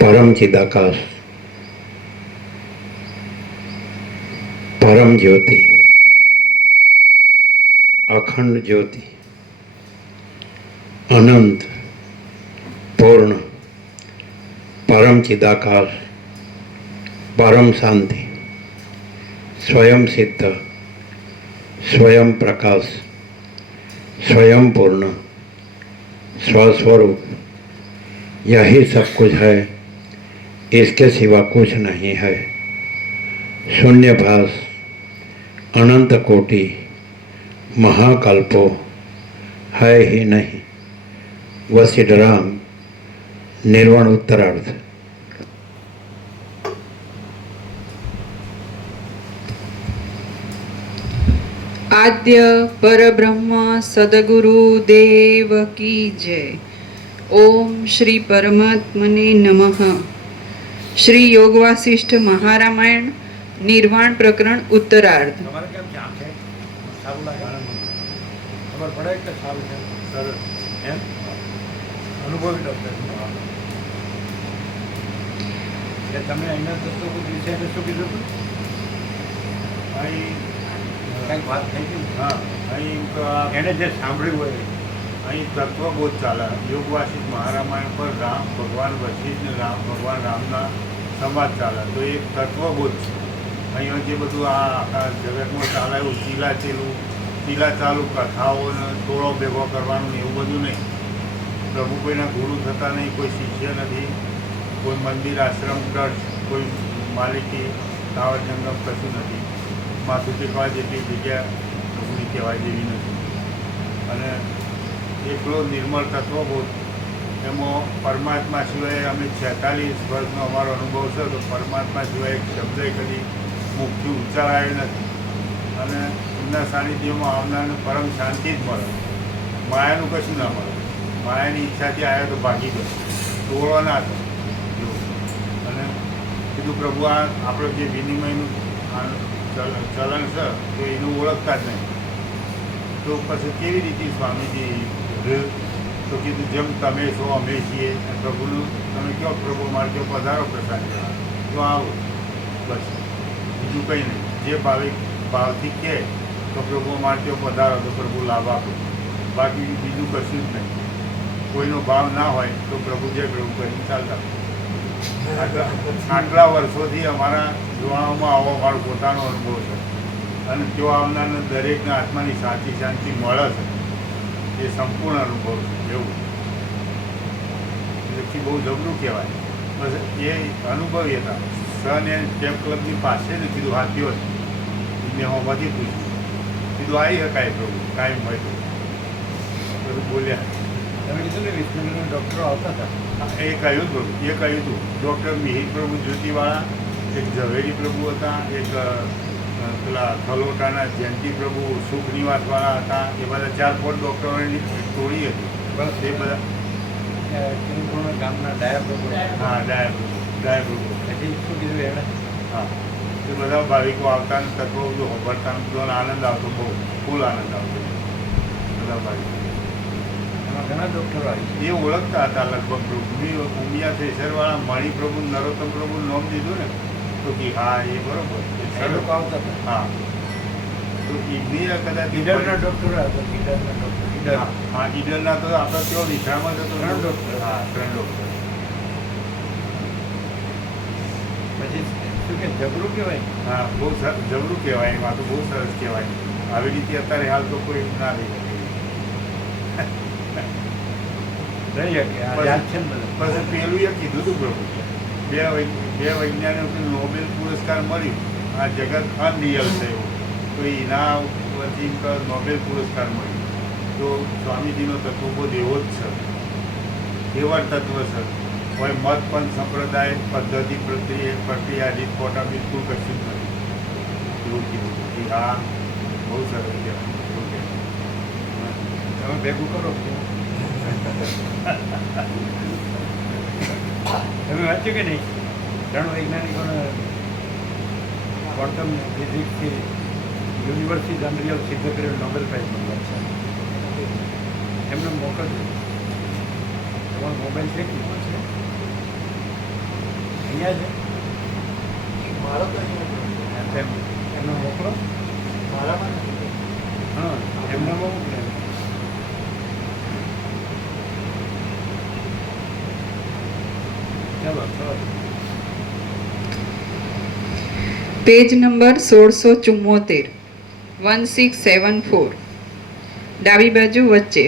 પરમ ચિદાકાશ, પરમ જ્યોતિ, અખંડ જ્યોતિ, અનંત પૂર્ણ, પરમ ચિદાકાશ, પરમ શાંતિ, स्वयं सिद्ध, स्वयं प्रकाश, स्वयं पूर्ण, स्वस्वरूप, यही सब कुछ है, इसके सिवा कुछ नहीं है। शून्यभास, अनंत कोटि, महाकल्पो है ही नहीं। वशिष्ठराम, निर्वाण उत्तरार्ध। आद्य परब्रह्म सद्गुरु देव की जय। ओम श्री परमात्मने नमः। श्री योग वासिष्ठ महारामायण निर्वाण प्रकरण उत्तरार्ध। કંઈક વાત થઈ ગઈ. હા, અહીં એને જે સાંભળ્યું હોય અહીં તત્વબોધ ચાલે. યોગ વાસિષ્ઠ મહારામાયણ પર રામ ભગવાન વશિષ્ઠ રામ ભગવાન રામના સંવાદ ચાલે. તો એ તત્વબોધ છે. અહીંયા જે બધું આ આખા જગતમાં ચાલાયું ચીલા ચાલુ કથાઓને ટોળો ભેગો કરવાનું એવું બધું નહીં. પ્રભુ કોઈના ગુરુ થતા નહીં, કોઈ શિષ્ય નથી, કોઈ મંદિર આશ્રમ ટ્રસ્ટ, કોઈ માલિકી દાવત જંગમ કશું નથી. માથું ટેકવા જેટલી જગ્યા પ્રભુની કહેવાય જેવી નથી. અને એકલો નિર્મળ તત્વબોધ, એમાં પરમાત્મા સિવાય અમે 46 વર્ષનો અમારો અનુભવ છે, તો પરમાત્મા સિવાય એક શબ્દ કદી મુખથી ઉચ્ચારાયો નથી. અને એમના સાનિધ્યમાં આવનારને પરમ શાંતિ જ મળે, માયાનું કશું ના મળે. માયાની ઈચ્છાથી આવ્યો તો ભાગી ગયો, ટોળો ના થયો. અને કીધું પ્રભુ આ આપણો જે વિનિમયનું ચલણ છે તો એનું ઓળખતા જ નહીં. તો પછી કેવી રીતે સ્વામીજી તો કીધું જેમ તમે છો અમે છીએ પ્રભુનું તમે કહો પ્રભુ મારે કહો પધારો પ્રસાદ તો આવો, બસ બીજું કંઈ નહીં. જે ભાવથી કહે તો પ્રભુ મારે કહો પધારો તો પ્રભુ લાભ આપો, બાકી બીજું કશું જ નહીં. કોઈનો ભાવ ના હોય તો પ્રભુ જે પ્રભુ કરીને ચાલતા. આટલા વર્ષોથી અમારા જોવાઓમાં આવો અમારો પોતાનો અનુભવ છે. અને જો આવનારને દરેકને આત્માની સાચી શાંતિ મળે છે એ સંપૂર્ણ અનુભવ છે. એવું એટલે બહુ જબરું કહેવાય. બસ એ અનુભવી હતા. સન એ કેમ્પ ક્લબની પાસે ને કીધું હાથીઓ જ મેં હોમાંથી પૂછ્યું, કીધું આવી શકાય પ્રભુ કાયમ હોય તો. બધું બોલ્યા. તમે કીધું ને વિષ્ણુના ડૉક્ટરો આવતા હતા. એ કહ્યું હતું ડૉક્ટર મિહિર પ્રભુ જ્યોતિવાળા, એક ઝવેરી પ્રભુ હતા, એક પેલા થલોટાના જયંતિ પ્રભુ સુખનિવાસવાળા હતા. એ બધા 4-5 ડૉક્ટરોની ટોળી હતી. બસ એ બધા ગામના ડાયા પ્રભુ. હા, ડાયા પ્રભુ પછી શું કીધું એમણે? હા, એ બધા ભાવિકો આવતા ને તત્વો બધું હોભરતા બધાને આનંદ આવતો, બહુ ફૂલ આનંદ આવતો બધા ભાવિકો. ઘણા ડૉક્ટરો એ ઓળખતા હતા લગભગ. ઉમિયા થેસરવાળા મણિપ્રભુ નરોત્તમ પ્રભુ નામ દીધું ને તો કે હા એ બરોબર એ લોકો આવતા હતા. હા, તો ઈડની કદાચ ઈડરના ડૉક્ટરો હતા. ઈડરના ડૉક્ટર હા, ઈડરના તો આપણે કેવો વિશ્રામાં જ હતો. 3 ડૉક્ટર. હા, 3 ડૉક્ટર. પછી શું કે જબરું કહેવાય. હા, બહુ જબરું કહેવાય. એમાં તો બહુ સરસ કહેવાય. આવી રીતે અત્યારે હાલ તો કોઈ ના રહી શકે. રહી શકે આ યાદ છે ને બધું. પછી પેલું એ કીધું હતું પ્રભુ, બે વૈજ્ઞાનિકોને નોબેલ પુરસ્કાર મળ્યો, આ જગત અનરિયલ છે એવું, તો એના પછી નોબેલ પુરસ્કાર મળ્યો. તો સ્વામીજીનો તત્વબોધ એવો જ છે, એવા તત્વ છે. કોઈ મત પણ સંપ્રદાય પદ્ધતિ પ્રક્રિયાથી ખોટા બિલકુલ કશું જ નથી એવું કીધું કે આ બહુ સરસ કહેવાય. એવું કહેવાય. તમે ભેગું કરો તમે વાંચ્યું કે નહીં? 3 વૈજ્ઞાનિકોને ક્વોન્ટમ ફિઝિક્સથી યુનિવર્સિટી અનરિયલ સિદ્ધ કરેલ નોબેલ પ્રાઇઝ મળ્યો છે. એમને મોકલજો. તમારો મોબાઈલ છે કે છે? અહીંયા છે મારો તો અહીંયા એમને મોકલો. મારામાં નથી. હા, એમને મોકલે. ચાલો ચાલો. પેજ નંબર 1674, 1674, ડાબી બાજુ વચ્ચે.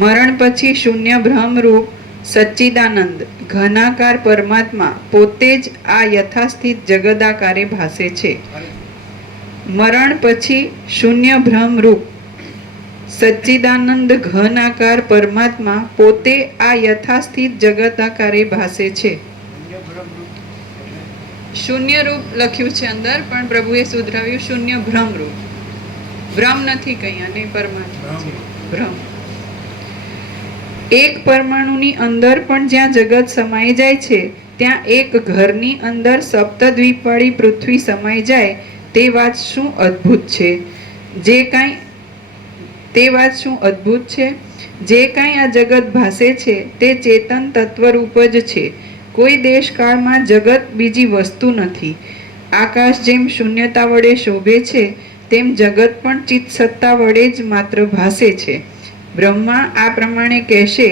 મરણ પછી શૂન્ય બ્રહ્મરૂપ સચ્ચિદાનંદ ઘનાકાર પરમાત્મા પોતે જ આ યથાસ્થિત જગદાકારે ભાસે છે. મરણ પછી શૂન્ય બ્રહ્મરૂપ સચ્ચિદાનંદ ઘનાકાર પરમાત્મા પોતે આ યથાસ્થિત જગદાકારે ભાસે છે. શૂન્ય રૂપ લખ્યું છે અંદર, પણ પ્રભુએ સુધરાવ્યું શૂન્ય ભ્રમરૂપ. ભ્રમ નથી કંઈ, અને પરમાત્મા છે ભ્રમ. એક પરમાણુની અંદર પણ જ્યાં જગત સમાઈ જાય છે, ત્યાં એક ઘરની અંદર સપ્તદ્વીપવાળી પૃથ્વી સમાઈ જાય તે વાત શું અદ્ભુત છે! જે કાંઈ આ જગત ભાસે છે તે ચેતન તત્વરૂપ જ છે. કોઈ દેશકાળમાં જગત બીજી વસ્તુ નથી. આકાશ જેમ શૂન્યતા વડે શોભે છે, તેમ જગત પણ ચિત્ત સત્તા વડે જ માત્ર ભાસે છે. બ્રહ્મા આ પ્રમાણે કહેશે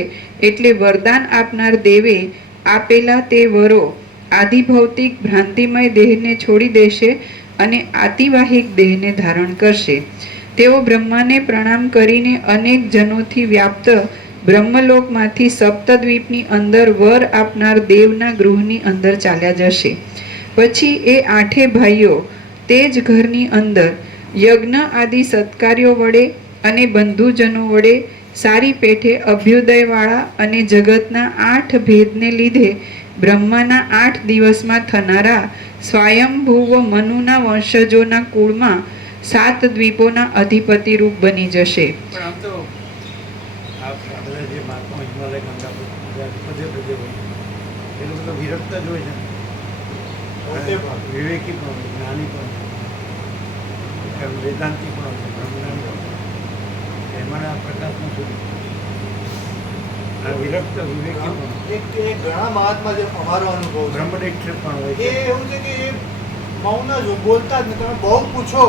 એટલે વરદાન આપનાર દેવે આપેલા તે વરો આધિભૌતિક ભ્રાંતિમય દેહને છોડી દેશે અને આતિવાહિક દેહને ધારણ કરશે. તેઓ બ્રહ્માને પ્રણામ કરીને અનેક જનોથી વ્યાપ્ત બ્રહ્મલોકમાંથી સપ્તદ્વીપની અંદર વર આપનાર દેવના ગૃહની અંદર ચાલ્યા જશે. પછી એ 8 ભાઈઓ તે જ ઘરની અંદર યજ્ઞ આદિ સત્કાર્યો વડે અને બંધુજનો વડે સારી પેઠે અભ્યુદયવાળા અને જગતના 8 ભેદને લીધે બ્રહ્માના 8 દિવસમાં થનારા સ્વયંભુવ મનુના વંશજોના કુળમાં 7 દ્વીપોના અધિપતિ રૂપ બની જશે. પણ આમ તો આ બધા જે મહાત્મા હિમાલય ગંગા બધે બધે હોય એ લોકો તો વિરક્ત જ હોય છે. વિવેકી પણ હોય, જ્ઞાની પણ હોય, વેદાંતિ પણ હોય, બ્રહ્મજ્ઞાની પણ હોય. એમાં આ પ્રકાશમાં શું આ વિરક્ત વિવેકી પણ હોય, એક ઘણા મહાત્મા જે અમારો અનુભવ છે બ્રહ્મનિષ્ઠ પણ હોય એ છે. એવું છે કે એ મૌન જ બોલતા જ નહીં. તમે બહુ પૂછો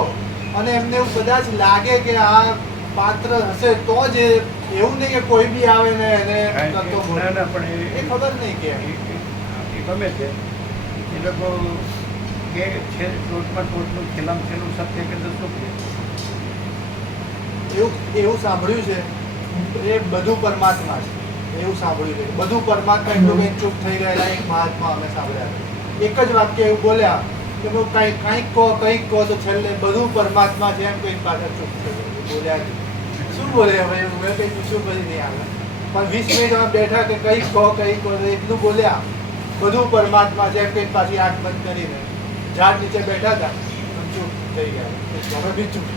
અને એમને એવું કદાચ લાગે કે આ પાત્ર હશે તો જ એવું નહીં કે કોઈ બી આવે ને એને તત્વ બોલે. ના ના પણ એ ખબર નહીં કે એ ગમે છે એ લોકો કે છે ટોટમાં ટોટનું છેલ્લામાં છેલ્લું સત્ય કે તો શું કહે? એવું સાંભળ્યું છે એ બધું પરમાત્મા છે. એવું સાંભળ્યું છે બધું પરમાત્મા એટલું કંઈક ચૂપ થઈ ગયેલા એક મહાત્મા અમે સાંભળ્યા. એક જ વાક્ય એવું બોલ્યા કે કંઈક કહો તો છેલ્લે બધું પરમાત્મા છે એમ કંઈક પાછળ ચૂપ થઈ ગયું. બોલ્યા જ શું બોલે ભાઈ, મેં કંઈ પૂછ્યું પછી નહીં આવે. પણ 20 મિનિટ અમે બેઠા કે કંઈક કહો એટલું બોલ્યા બધું પરમાત્મા છે એમ કંઈક પાછી આંખ બંધ કરીને ઝાડ નીચે બેઠા હતા અને ચૂપ થઈ ગયા. હવે બી ચૂપ.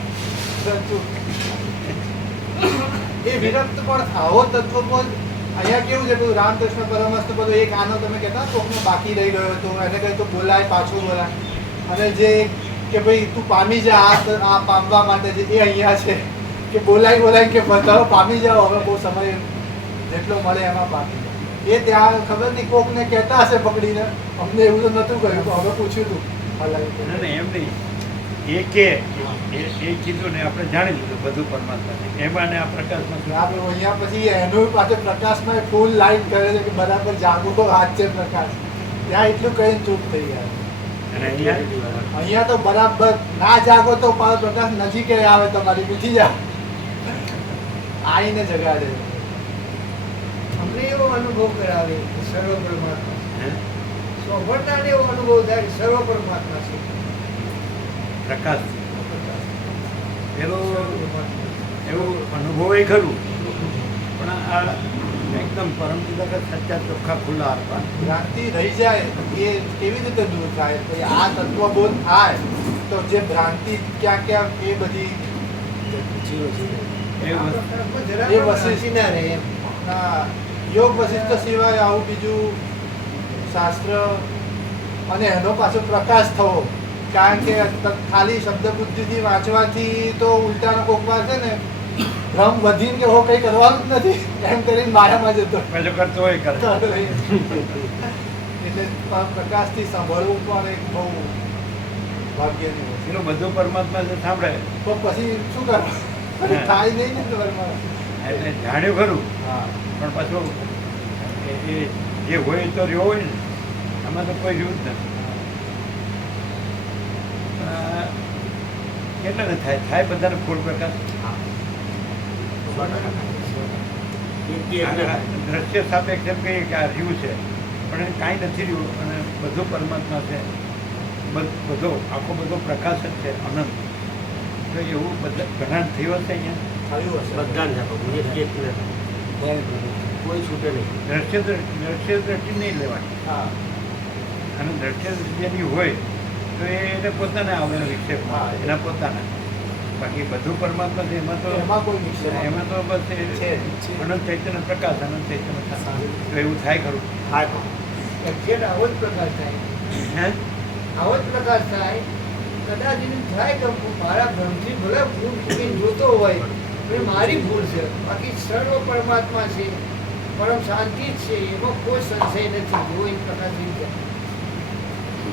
એ વિરક્ત પણ આવો તત્વબોધ અહીંયા કેવું છે બધું રામકૃષ્ણ પરમહંસ બધું એક આનો તમે કહેતા કોકનો બાકી રહી ગયો હતો એને કંઈ તો બોલાય પાછું બોલાય અને જે કે ભાઈ તું પામી જા આ પામવા માટે જે એ અહીંયા છે કે બોલાય કે બતાવો પામી જાઓ હવે બહુ સમય જેટલો મળે એમાં પામી જાઓ. એ ત્યાં ખબર નહીં કોકને કહેતા હશે પકડીને અમને એવું તો નહોતું કર્યું તો હવે પૂછ્યું હતું ના ના એમ નહીં એ કીધું ને આપણે જાણી લીધું બધું પરમાત્મા છે એમાં ને આ પ્રકાશમાં શું? આપણે અહીંયા પછી એનું પાછળ પ્રકાશમાં ફૂલ લાઈટ કરે છે કે બરાબર જાગો હાથ છે પ્રકાશ ત્યાં એટલું કઈ ચૂપ થઈ ગયા. અને અહીંયા અહીંયા તો બરાબર ના જાગો તો પ્રકાશ નજીક આવે તમારી પીઠી જાય આવીને જગાડે. અમને એવો અનુભવ કરાવે કે સર્વ પરમાત્મા હે? સ્વભરતાને એવો અનુભવ થાય કે સર્વ પરમાત્મા છે. પ્રકાશ પેલો સર્વ પરમાત્મા. એવું અનુભવ એ ખરું, પણ આ એકદમ પરમ પિતા સચ્ચા ચોખ્ખા ખુલ્લા આપવા. ભ્રાંતિ રહી જાય એ કેવી રીતે દૂર થાય? તો આ તત્વબોધ થાય તો જે ભ્રાંતિ ક્યાં ક્યાં એ બધી એ આ વસ્તુ પ્રકારમાં જરા એ પણ વસ્તુ- ભ્રાંતિ ના રહે એમ. ના, યોગ વશિષ્ઠ સિવાય આવું બીજું શાસ્ત્ર અને એનો પાછો પ્રકાશ થવો. કારણ કે ખાલી શબ્દ બુદ્ધિથી વાંચવાથી તો ઉલટાનો કોકવાર છે ને ભ્રમ વધીને કે હો કંઈ કરવાનું જ નથી એમ કરીને માયામાં જતો પેલો કરતો હોય કરે. એટલે પ્રકાશથી સાંભળવું પણ એક બહુ ભાગ્યની વસ્તુ. પેલો બધો પરમાત્મા જે સાંભળે તો પછી શું કરવું? થાય નહીં ને ઘરમાં. એટલે જાણ્યું ખરું, હા, પણ પાછું એ જે હોય એ તો રહ્યો હોય ને, આમાં તો કોઈ રહ્યું જ નથી. પણ આ કેટલાને થાય થાય બધાને ફૂલ પ્રકાશ. દ્રશ્ય સાપેક્ષ એમ કહીએ કે આ રહ્યું છે, પણ એ કાંઈ નથી રહ્યું અને બધું પરમાત્મા છે. બધો આખો બધો પ્રકાશ જ છે, અનંત. તો એવું બધા ઘણા થયું હશે અહીંયા. થયું હશે. કોઈ છૂટે નહીં. દ્રશ્ય દ્રષ્ટિ નહીં લેવાની, હા, અને દ્રશ્ય જેની હોય તો એને પોતાના આવરણ વિક્ષેપ હા, એના પોતાના. બાકી બધું પરમાત્મા છે એમાં તો એમાં કોઈ નિક્ષેપ એમાં તો બસ એ છે. અનંત ચૈતન્ય પ્રકાશ, અનંત ચૈતન્ય પ્રકાશ. તો એવું થાય ખરું. એક્ઝેક્ટ આવો જ પ્રકાશ થાય. હે? આવો જ પ્રકાશ થાય. કદાચ એને થાય કે મારા ભ્રમથી ભલે ભૂલ ચૂકીને જોતો હોય પણ એ મારી ભૂલ છે, બાકી સર્વ પરમાત્મા છે, પરમ શાંતિ જ છે, એમાં કોઈ સંશય નથી. એવો એક પ્રકાશ થઈ જાય.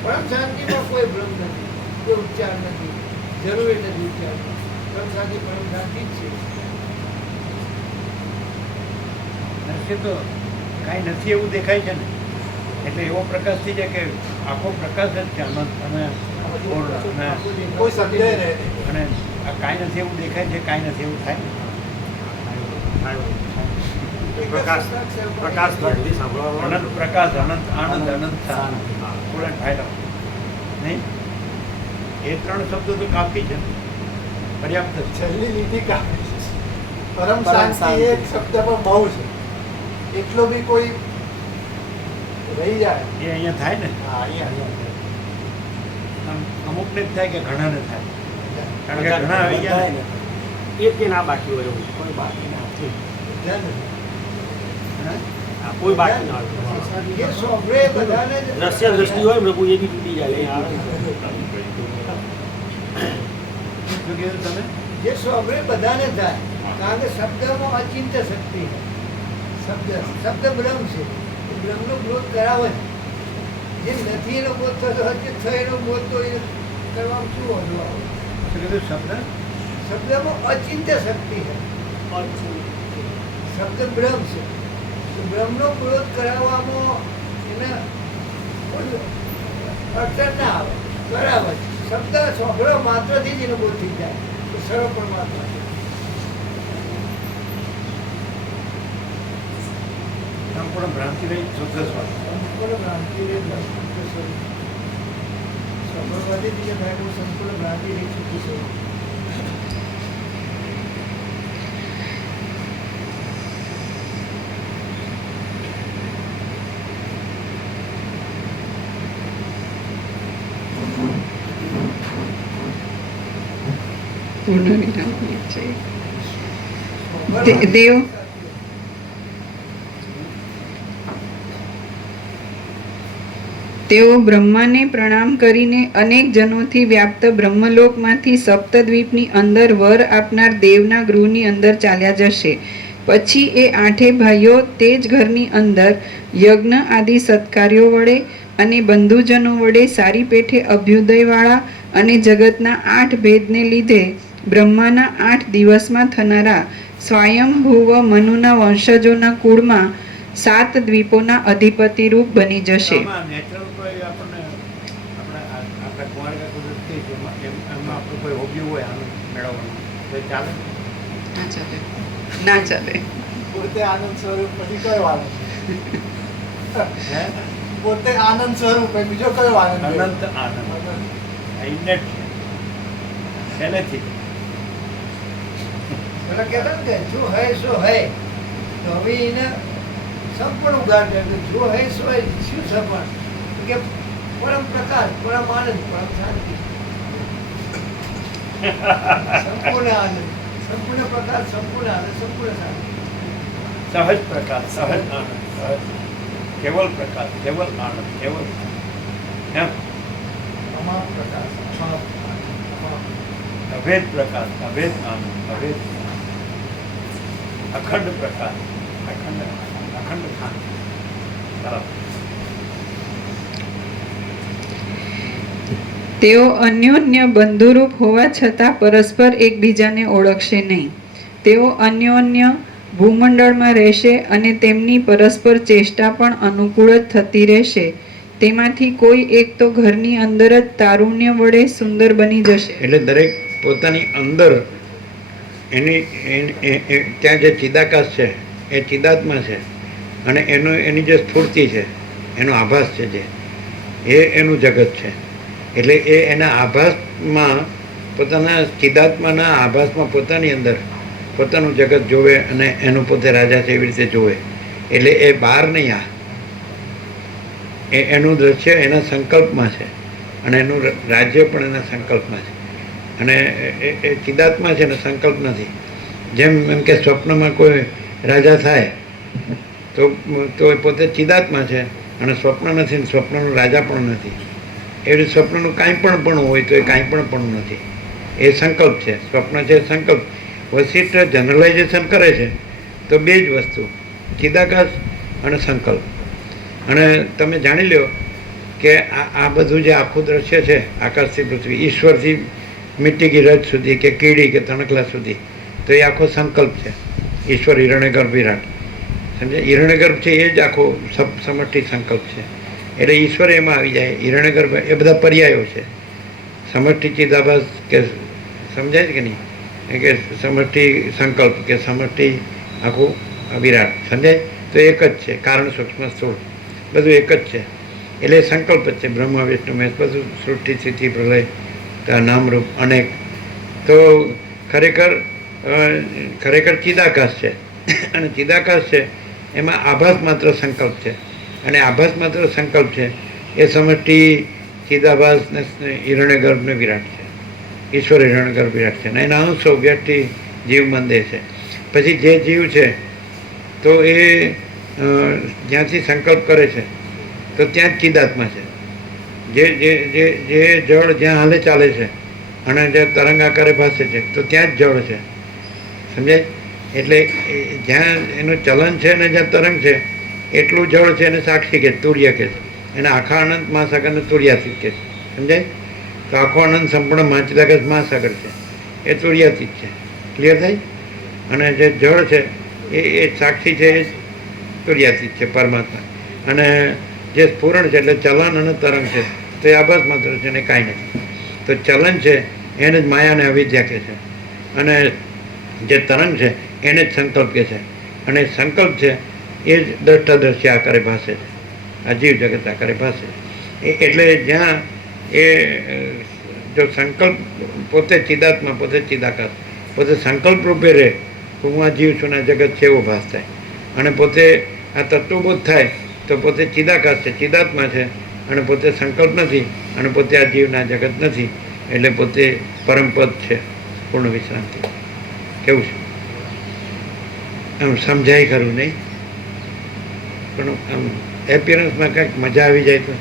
પરમ શાંતિમાં કોઈ ભ્રમ નથી, કોઈ ઉચ્ચાર નથી, જરૂરી નથી ઉચ્ચાર. પરમ શાંતિ પરમ શાંતિ જ છે. દ્રશ્ય તો કાંઈ નથી એવું દેખાય છે ને, એટલે એવો પ્રકાશ થઈ જાય કે આખો પ્રકાશ જ છે, અનંત અને પૂર્ણ. અને કોઈ સંદેહ રહે નહીં. અને આ કાંઈ નથી એવું દેખાય છે, કાંઈ નથી એવું થાય ને. પ્રકાશ ભક્તિ સાંભળવા અનંત પ્રકાશ, અનંત આનંદ, અનંત શાંત, પૂર્ણ ફાયદો નહીં. એ ત્રણ શબ્દો તો કાફી છે, પર્યાપ્ત છે. છેલ્લી લીટી કાપી છે. પરમ શાંતિ એક શબ્દ પણ બહુ છે. એટલો બી કોઈ રહી જાય. એ અહીંયા થાય ને, હા, અહીંયા આમ અમુકને જ થાય કે ઘણાને થાય. કારણ કે ઘણા આવી ગયા ને. એક કે ના બાકી હોય એવું કોઈ બાકી ના હોય. ધ્યાન નથી. હા? આ કોઈ બાકી ના હોય. એ સોંભળે બધાને જ દ્રશ્ય દ્રષ્ટિ હોય ને કોઈ એ બી તૂટી જાય. શું કીધું તમે? જે સોંભળે બધાને થાય. કારણ કે શબ્દમાં અચિંત શક્તિ છે. શબ્દ બ્રહ્મ છે. એ બ્રહ્મનો બોધ કરાવે છે. જે નથી એનો બોધ થતો અચિત થયેલો બોધ તો એ કરવામાં શું વાંધો આવે? શું કીધું શબ્દ? શબ્દમાં અચિંત શક્તિ છે. શબ્દ બ્રહ્મ છે. તો બ્રહ્મનો બોધ કરાવવામાં એને કોઈ અડચણ ના આવે, કરાવે છે. શબ્દ સોંભળો માત્રથી જ એનો બોધ થઈ જાય તો સર્વ પરમાત્મા છે. સંપૂર્ણ ભ્રાંતિ રહી શુદ્ધ સ્વાદ. સંપૂર્ણ ભ્રાંતિ રહે શુદ્ધ સ્વરૂપ. સફળવાદી બીજા ભાઈ સંપૂર્ણ ભ્રાંતિ રહે શુદ્ધ સ્વરૂપ. પૂર્ણ વિરામ છે. દેવ તેઓ બ્રહ્માને પ્રણામ કરીને અનેક જનોથી વ્યાપ્ત બ્રહ્મલોકમાંથી સપ્તદ્વીપની અંદર વર આપનાર દેવના ગૃહની અંદર ચાલ્યા જશે. પછી એ આઠે ભાઈઓ તે જ ઘરની અંદર યજ્ઞ આદિ સત્કાર્યો વડે અને બંધુજનો વડે સારી પેઠે અભ્યુદયવાળા અને જગતના 8 ભેદને લીધે બ્રહ્માના 8 દિવસમાં થનારા સ્વયંભુવ મનુના વંશજોના કુળમાં 7 દ્વીપોના અધિપતિ રૂપ બની જશે. આમાં નેચરલ કોઈ આપણને આપણે આપણે કુંવારકા કુદરત કહીએ છીએ, એમાં આપણું કોઈ હોબી હોય આનું મેળવવાનું તો એ ચાલે ને? ના ચાલે, ના ચાલે. પોતે આનંદ સ્વરૂપ પછી કયો આનંદ? હે? પોતે આનંદ સ્વરૂપ હોય, બીજો કયો આનંદ? અનંત આનંદ ઇન્નેટ છે પહેલેથી. પેલા કહેતા ને કે જો હૈ સો હૈ, તો હવે એને સંપૂર્ણ ઉદાહરણ કહ્યું કે જો હૈ સો હૈ, શું સંપૂર્ણ? તો કે પરમ પ્રકાશ, પરમ આનંદ, પરમ શાંતિ. સંપૂર્ણ આનંદ, સંપૂર્ણ પ્રકાશ, સંપૂર્ણ આનંદ, સંપૂર્ણ શાંતિ. સહજ પ્રકાશ, સહજ આનંદ, સહજ કેવલ પ્રકાશ, કેવલ આનંદ, કેવલ એમ અમામ પ્રકાશ, અમામ, અમામ. અભેદ પ્રકાશ, અભેદ આનંદ, અભેદ અખંડ પ્રકાશ, અખંડ અખંડ શાંતિ. સરસ. તેઓ અન્યોન્ય બંધુરૂપ હોવા છતાં પરસ્પર એકબીજાને ઓળખશે નહીં. તેઓ અન્યોન્ય ભૂમંડળમાં રહેશે અને તેમની પરસ્પર ચેષ્ટા પણ અનુકૂળ જ થતી રહેશે. તેમાંથી કોઈ એક તો ઘરની અંદર જ તારુણ્ય વડે સુંદર બની જશે. એટલે દરેક પોતાની અંદર ત્યાં જે ચિદાકાશ છે એ ચિદાત્મા છે, અને એની જે સ્ફૂર્તિ છે, એનો આભાસ છે, જે એનું જગત છે. એટલે એના આભાસમાં, પોતાના ચિદાત્માના આભાસમાં પોતાની અંદર પોતાનું જગત જોવે અને એનું પોતે રાજા છે એવી રીતે જોવે. એટલે એ બહાર નહીં, એનું દ્રશ્ય એના સંકલ્પમાં છે, અને એનું રાજ્ય પણ એના સંકલ્પમાં છે, અને એ ચિદાત્મા છે ને સંકલ્પ નથી. જેમ એમ કે સ્વપ્નમાં કોઈ રાજા થાય તો એ પોતે ચિદાત્મા છે અને સ્વપ્ન નથી, ને સ્વપ્નનું રાજા પણ નથી. એવી સ્વપ્નનું કાંઈ પણ હોય તો એ કાંઈ પણ નથી, એ સંકલ્પ છે. સ્વપ્ન છે સંકલ્પ. વશિષ્ઠ જનરલાઇઝેશન કરે છે તો બે જ વસ્તુ, ચિદાકાશ અને સંકલ્પ. અને તમે જાણી લો કે આ બધું જે આખું દ્રશ્ય છે, આકાશથી પૃથ્વી, ઈશ્વરથી મિટ્ટી કી રજ સુધી કે કીડી કે તણકલા સુધી, તો એ આખો સંકલ્પ છે. ઈશ્વર હિરણ્યગર્ભ વિરાટ, સમજે? હિરણ્યગર્ભ છે એ જ આખો સમષ્ટિ સંકલ્પ છે. એટલે ઈશ્વર એમાં આવી જાય. હિરણ્યગર્ભ એ બધા પર્યાયો છે. સમષ્ટિ ચિદાભાસ કે સમજાય છે કે નહીં? કે સમષ્ટિ સંકલ્પ કે સમષ્ટિ આખું વિરાટ, સમજાય? તો એક જ છે. કારણ સૂક્ષ્મ સ્થૂળ બધું એક જ છે. એટલે સંકલ્પ જ છે. બ્રહ્મ વિષ્ણુ મહેશ બધું, સૃષ્ટિ સ્થિતિ પ્રલય નામરૂપ અનેક. તો ખરેખર ચિદાકાશ છે, અને ચિદાકાશ છે એમાં આભાસ માત્ર સંકલ્પ છે, અને આભાસ માત્ર સંકલ્પ છે એ સમષ્ટિ ચિદાભાસ ને હિરણ્યગર્ભ ને વિરાટ છે. ઈશ્વર હિરણ્યગર્ભ વિરાટ છે, ને એના અંશો વ્યક્તિ જીવ મંદે છે. પછી જે જીવ છે તો એ જ્યાંથી સંકલ્પ કરે છે તો ત્યાં જ ચિદાત્મા છે. જે જળ જ્યાં હાલે ચાલે છે અને જે તરંગ આકારે ભાસે છે તો ત્યાં જ જળ છે, સમજાય? એટલે જ્યાં એનું ચલન છે અને જ્યાં તરંગ છે એટલું જળ છે, એને સાક્ષી કે તુર્ય કે છે. એને આખા અનંત મહાસાગરને તુર્યાતીત કે છે, સમજાય? તો આખો અનંત સંપૂર્ણ મહાચિદાકાશ મહાસાગર છે, એ તુર્યાતીત છે. ક્લિયર થાય? અને જે જળ છે એ સાક્ષી છે, એ તુર્યાતીત છે પરમાત્મા. અને જે સ્ફુરણ છે એટલે ચલન અને તરંગ છે તો એ આભાસ માત્ર છે ને કાંઈ નથી. તો ચલન છે એને જ માયા અને અવિદ્યા કહે છે, અને જે તરંગ છે એને જ સંકલ્પ કહે છે, અને સંકલ્પ છે એ જ દ્રષ્ટાદ્રશ્ય આકારે ભાસે છે, આ જીવ જગત આકારે ભાસે. એટલે જ્યાં એ જો સંકલ્પ પોતે ચિદાત્મા, પોતે ચિદાકાશ, પોતે સંકલ્પ રૂપે રહે, હું આ જીવ છું ને આ જગત છે એવો ભાસ થાય, અને પોતે આ તત્વબોધ થાય તો પોતે ચિદાકાશ છે, ચિદાત્મા છે, અને પોતે સંકલ્પ નથી, અને પોતે આ જીવના જગત નથી. એટલે પોતે પરમપદ છે, પૂર્ણ વિશ્રાંતિ. કેવું છે? આમ સમજાય ખરું નહીં? પણ આમ એપિયરન્સમાં કંઈક મજા આવી જાય તો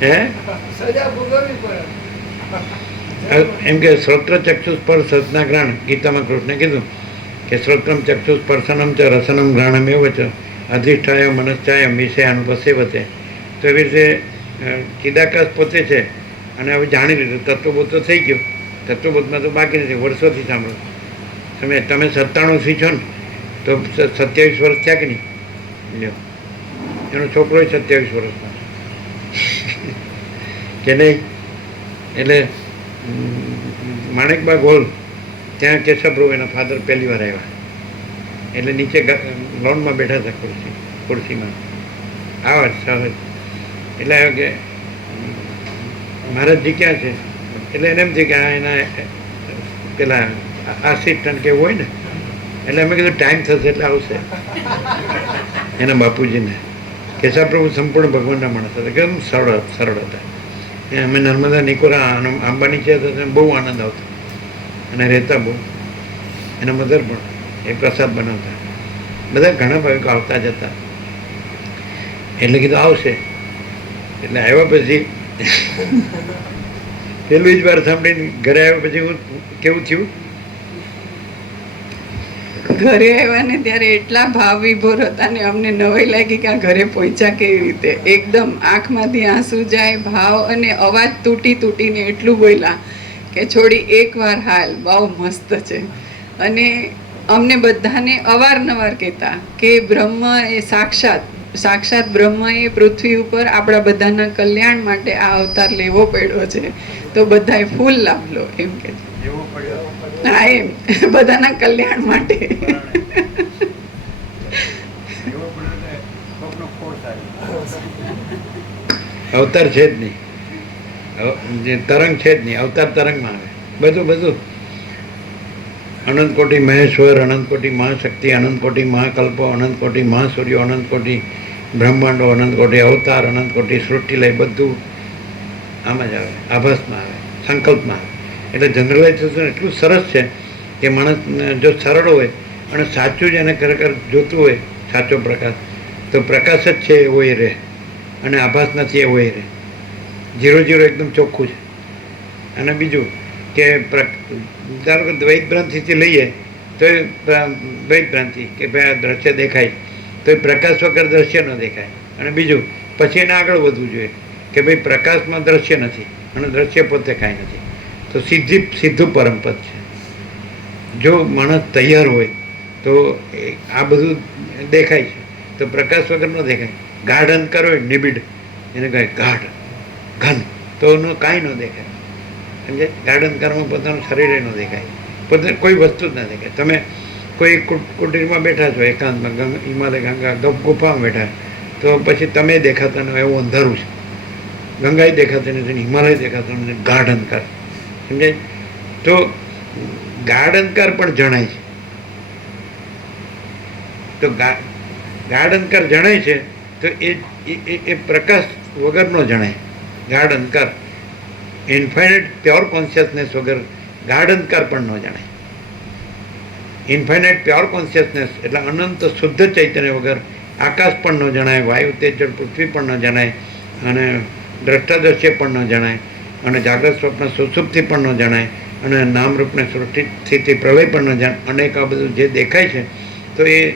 હે સજા ભોગવવી પડે. એમ કે શ્રોત્ર ચક્ષુ સ્પર્શ રસના ગ્રહણ, ગીતામાં કૃષ્ણે કીધું કે શ્રોત્રમ ચક્ષુ સ્પર્શનમ ચ રસનમ ગ્રહણમ એવ ચ અધિષ્ઠાય મનશ્ચાય વિષયાનુપસેવતે. તો એવી રીતે ચિદાકાશ પોતે છે, અને હવે જાણી લીધું, તત્વબોધ તો થઈ ગયો. તત્વબોધમાં તો બાકી નથી, વર્ષોથી સાંભળો. તમે 97 છો ને તો 27 વર્ષ થયા કે નહીં? લ્યો. એનો છોકરો 27 વર્ષનો કે નહીં. એટલે માણેકબાગ હોલ ત્યાં કેશવપ્રભુ એના ફાધર પહેલી વાર આવ્યા, એટલે નીચે લોનમાં બેઠા હતા ખુરશીમાં આવા જ સહજ. એટલે આવ્યો કે મહારાજજી ક્યાં છે? એટલે એને એમ થયું કે આ એના પેલા આસિસ્ટન્ટ કે હોય ને, એટલે અમે કીધું ટાઈમ થશે એટલે આવશે. એના બાપુજીને કેશવપ્રભુ સંપૂર્ણ ભગવાનના માણસ હતા, એકદમ સરળ હતા. અમે નર્મદા નિકોરા આંબાની છે તો બહુ આનંદ આવતો અને રહેતા બહુ. એના મધર પણ એ પ્રસાદ બનાવતા, બધા ઘણા ભાવિકો આવતા જતા. એટલે કીધું આવશે. એટલે આવ્યા પછી પેલું જ વાર સાંભળીને ઘરે આવ્યા પછી હું કેવું થયું, ઘરે આવ્યા ને ત્યારે એટલા ભાવ વિભોર હતા ને અમને નવાઈ લાગી કે આ ઘરે પહોંચ્યા કેવી રીતે. એકદમ આંખમાંથી આંસુ જાય, ભાવ અને અવાજ તૂટીને એટલું બોલ્યા કે છોડી એકવાર હાલ, બહુ મસ્ત છે. અને અમને બધાને અવારનવાર કહેતા કે બ્રહ્મ એ સાક્ષાત બ્રહ્મ એ પૃથ્વી ઉપર આપણા બધાના કલ્યાણ માટે આ અવતાર લેવો પડ્યો છે, તો બધાએ ફૂલ લાભ લો એમ કે. એવો પડ્યો હા, એમ બધાના કલ્યાણ માટે. એવો પડ્યો ને કોકનો ખોટ થાય. અવતાર છે જ નહીં, જે તરંગ છે જ નહીં, અવતાર તરંગમાં આવે બધું. અનંત કોટી મહેશ્વર, અનંત કોટી મહાશક્તિ, અનંત કોટી મહાકલ્પો, અનંત કોટી મહાસૂર્યો, અનંત કોટી બ્રહ્માંડો, અનંત કોટી અવતાર, અનંત કોટી સૃષ્ટિલય, બધું આમાં જ આવે, આભાસમાં આવે, સંકલ્પમાં આવે. એટલે જનરલાઇઝેશન એટલું સરસ છે કે માણસ જો સરળ હોય અને સાચું જ એને ખરેખર જોતું હોય, સાચો પ્રકાશ, તો પ્રકાશ જ છે એવો એ રહે, અને આભાસ નથી એવો એ રહે. 0 એકદમ ચોખ્ખું છે. અને બીજું કે ધારો કે દ્વૈત ભ્રાંતિથી લઈએ તો એ દ્વૈત ભ્રાંતિ કે ભાઈ આ દ્રશ્ય દેખાય તો એ પ્રકાશ વગર દ્રશ્ય ન દેખાય. અને બીજું પછી એને આગળ વધવું જોઈએ કે ભાઈ પ્રકાશમાં દ્રશ્ય નથી અને દ્રશ્ય પોતે કાંઈ નથી. તો સીધું પરમપદ છે. જો માણસ તૈયાર હોય તો આ બધું દેખાય છે, તો પ્રકાશ વગર ન દેખાય. ગાઢ અંધકાર હોય નિબિડ, એને કહે ગાઢ ઘન, તો એનું કાંઈ ન દેખાય. સમજે? ગાઢ અંધકારમાં પોતાનું શરીર ન દેખાય, પોતે કોઈ વસ્તુ જ ના દેખાય. તમે કોઈ કુટીરમાં બેઠા છો એકાંતમાં, હિમાલય ગંગા ગુફામાં બેઠા, તો પછી તમે દેખાતા ન એવું અંધારું છે, ગંગાએ દેખાતી નથી, હિમાલય દેખાતું નથી, ગાઢ અંધકાર. સમજાય? તો ગાઢ અંધકાર પણ જણાય છે. તો ગાઢ અંધકાર જણાય છે તો એ પ્રકાશ વગર ન જણાય. ગાઢ અંધકાર ઇન્ફાઇનાઇટ પ્યોર કોન્શિયસનેસ વગર ગાઢ અંધકાર પણ ન જણાય. ઇન્ફાઇનાઇટ પ્યોર કોન્શિયસનેસ એટલે અનંત શુદ્ધ ચૈતન્ય વગર આકાશ પણ ન જણાય, વાયુ તેજ જળ પૃથ્વી પણ ન જણાય, અને દ્રષ્ટાદ્રશ્ય પણ ન જણાય, અને જાગ્રત સ્વપ્ન સુષુપ્તિ પણ ન જણાય, અને નામરૂપને સૃષ્ટિ સ્થિતિ પ્રલય પણ ન જણાય. અનેક આ બધું જે દેખાય છે તો એ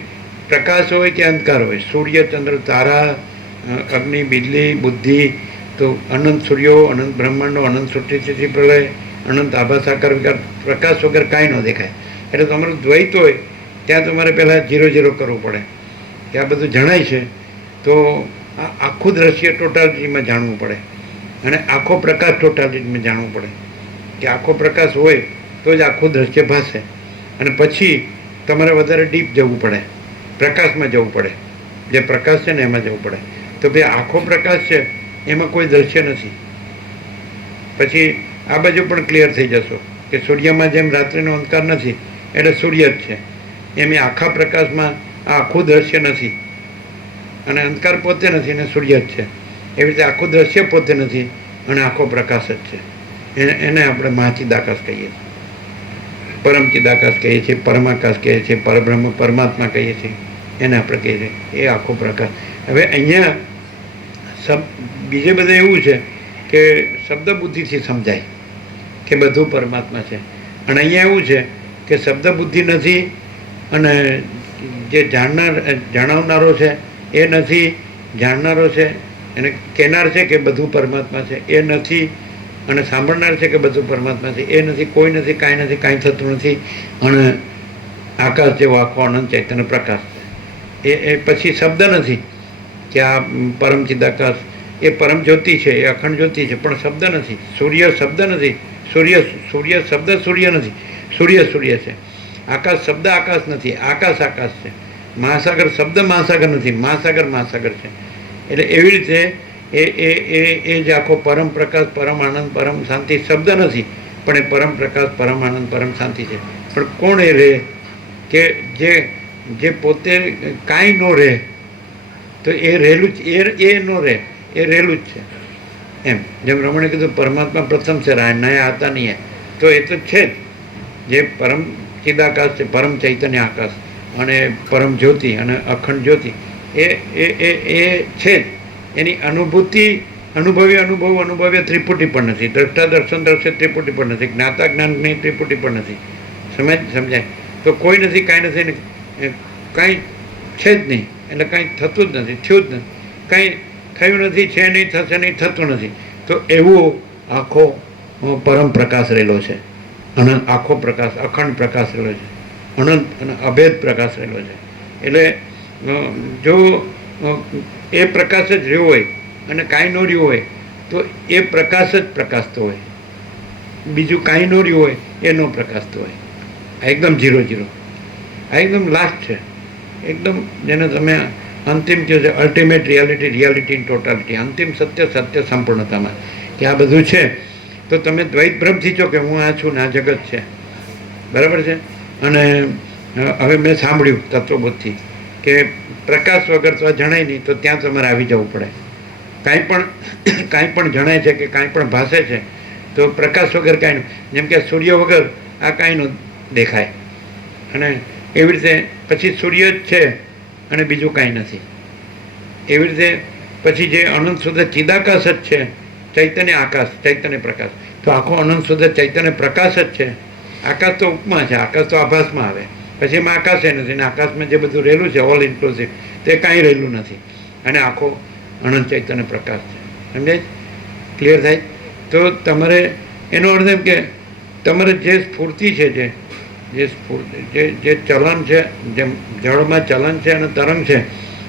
પ્રકાશ હોય કે અંધકાર હોય, સૂર્ય ચંદ્ર તારા અગ્નિ બીજલી બુદ્ધિ, તો અનંત સૂર્યો, અનંત બ્રહ્માંડો, અનંત સૃષ્ટિ સ્થિતિ પ્રલય, અનંત આભાસ આકાર વિકાર, પ્રકાશ વગર કાંઈ ન દેખાય. એટલે તમારું દ્વૈત હોય ત્યાં તમારે પહેલાં 0 કરવું પડે કે આ બધું જણાય છે, તો આ આખું દ્રશ્ય ટોટાલિટીમાં જાણવું પડે, અને આખો પ્રકાશ ટોટાલિટીમાં જાણવું પડે કે આખો પ્રકાશ હોય તો જ આખું દ્રશ્ય ભાસે. અને પછી તમારે વધારે ડીપ જવું પડે, પ્રકાશમાં જવું પડે, જે પ્રકાશ છે ને એમાં જવું પડે. તો ભાઈ આખો પ્રકાશ છે, એમાં કોઈ દ્રશ્ય નથી. પછી આ બાજુ પણ ક્લિયર થઈ જશો કે સૂર્યમાં જેમ રાત્રિનો અંધકાર નથી એટલે સૂર્ય જ છે, એમ એ આખા પ્રકાશમાં આ આખું દ્રશ્ય નથી, અને અંધકાર પોતે નથી અને સૂર્ય જ છે. એવી રીતે આખું દ્રશ્ય પોતે નથી અને આખો પ્રકાશ જ છે. એને આપણે મહાચિદાકાશ કહીએ છીએ, પરમચિદાકાશ કહીએ છીએ, પરમાકાશ કહીએ છીએ, પરબ્રહ્મ પરમાત્મા કહીએ છીએ, એને આપણે કહીએ છીએ એ આખો પ્રકાશ. હવે અહીંયા બીજે બધે એવું છે કે શબ્દ બુદ્ધિથી સમજાય કે બધું પરમાત્મા છે, અને અહીંયા એવું છે કે શબ્દ બુદ્ધિ નથી, અને જે જણાવનારો છે એ નથી, જાણનારો છે એને કહેનાર છે કે બધું પરમાત્મા છે એ નથી, અને સાંભળનાર છે કે બધું પરમાત્મા છે એ નથી. કોઈ નથી, કાંઈ નથી, કાંઈ થતું નથી, અને આકાશ જેવો આખો અનંત ચૈતન્ય પ્રકાશ છે. એ પછી શબ્દ નથી કે આ પરમ ચિદાકાશ એ પરમ જ્યોતિ છે, એ અખંડ જ્યોતિ છે, પણ શબ્દ નથી. સૂર્ય શબ્દ નથી. સૂર્ય શબ્દ સૂર્ય નથી. સૂર્ય છે. આકાશ શબ્દ આકાશ નથી. આકાશ છે. મહાસાગર શબ્દ મહાસાગર નથી. મહાસાગર છે. એટલે એવી રીતે એ જે આખો પરમ પ્રકાશ, પરમ આનંદ, પરમ શાંતિ શબ્દ નથી, પણ એ પરમ પ્રકાશ, પરમ આનંદ, પરમ શાંતિ છે. પણ કોણ એ રહે કે જે પોતે કાંઈ ન રહે, તો એ રહેલું જ, એ ન રહે, એ રહેલું જ છે. એમ જેમ રમણે કીધું પરમાત્મા પ્રથમ છે, નયા હતા નહીં, તો એ તો છે જ. જે પરમ ચિદાકાશ છે, પરમ ચૈતન્ય આકાશ અને પરમ જ્યોતિ અને અખંડ જ્યોતિ, એ છે જ. એની અનુભવ્ય ત્રિપુટી પણ નથી. દ્રષ્ટા દર્શન દ્રશ્ય ત્રિપુટી પણ નથી. જ્ઞાતા જ્ઞાનની ત્રિપુટી પણ નથી. સમજાય? તો કોઈ નથી, કાંઈ નથી, કાંઈ છે જ નહીં. એટલે કાંઈ થતું જ નથી, થયું જ નથી, કાંઈ થયું નથી, છે નહીં, થશે નહીં, થતું નથી. તો એવો આખો પરમ પ્રકાશ રહેલો છે. અનંત આખો પ્રકાશ, અખંડ પ્રકાશ રહેલો છે. અનંત અને અભેદ પ્રકાશ રહેલો છે. એટલે જો એ પ્રકાશ જ રહ્યો હોય અને કાંઈ ન રહ્યું હોય, તો એ પ્રકાશ જ પ્રકાશતો હોય. બીજું કાંઈ ન રહ્યું હોય એ ન પ્રકાશતો હોય. આ એકદમ 0 આ એકદમ લાસ્ટ છે. એકદમ જેને તમે અંતિમ કહો છો, અલ્ટિમેટ રિયાલિટી ઇન ટોટાલિટી, અંતિમ સત્ય સંપૂર્ણતામાં, કે આ બધું છે. તો તમે દ્વૈત ભ્રમથી છો કે હું આ છું ને આ જગત છે, બરાબર છે. અને હવે મેં સાંભળ્યું તત્વબોધથી કે પ્રકાશ વગર તો જણાય નહીં, તો ત્યાં તમારે આવી જવું પડે. કાંઈ પણ જણાય છે કે કાંઈ પણ ભાષે છે, તો પ્રકાશ વગર કાંઈ નહીં. જેમ કે સૂર્ય વગર આ કાંઈ ન દેખાય, અને એવી રીતે પછી સૂર્ય જ છે અને બીજું કાંઈ નથી. એવી રીતે પછી જે અનંત શુદ્ધ ચિદાકાશ જ છે, ચૈતન્ય આકાશ, ચૈતન્ય પ્રકાશ, તો આખો અનંત શુદ્ધ ચૈતન્ય પ્રકાશ જ છે. આકાશ તો ઉપમા છે, આકાશ તો આભાસમાં આવે. પછી એમાં આકાશ એ નથી, ને આકાશમાં જે બધું રહેલું છે ઓલ ઇન્ક્લુસિવ, તે કાંઈ રહેલું નથી. અને આખો અનંત ચૈતન્ય પ્રકાશ છે. સમજાય? ક્લિયર થાય? તો તમારે એનો અર્થ એમ કે તમારે જે સ્ફૂર્તિ છે, જે ચલન છે, જેમ જળમાં ચલન છે અને તરંગ છે,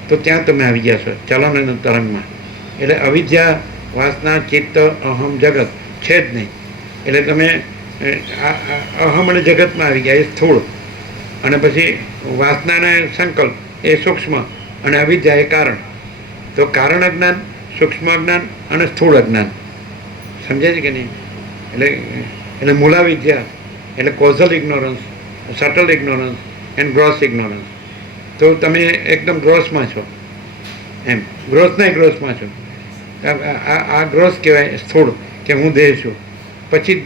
તો ત્યાં તમે આવી ગયા છો, ચલન અને તરંગમાં. એટલે અવિદ્યા, વાસના, ચિત્ત, અહમ, જગત છે જ નહીં. એટલે તમે અહમ અને જગતમાં આવી ગયા, એ સ્થૂળ. અને પછી વાસના અને સંકલ્પ એ સૂક્ષ્મ, અને અવિદ્યા એ કારણ. તો કારણ અજ્ઞાન, સૂક્ષ્મ અજ્ઞાન અને સ્થૂળ અજ્ઞાન. સમજાય છે કે નહીં? એટલે મૂલાવિદ્યા એટલે causal ignorance, subtle ignorance and gross ignorance. તો તમે એકદમ ગ્રોસમાં છો, એમ ગ્રોસમાં છો. આ ગ્રોસ કહેવાય સ્થૂળ, કે હું દેહ છું. પછી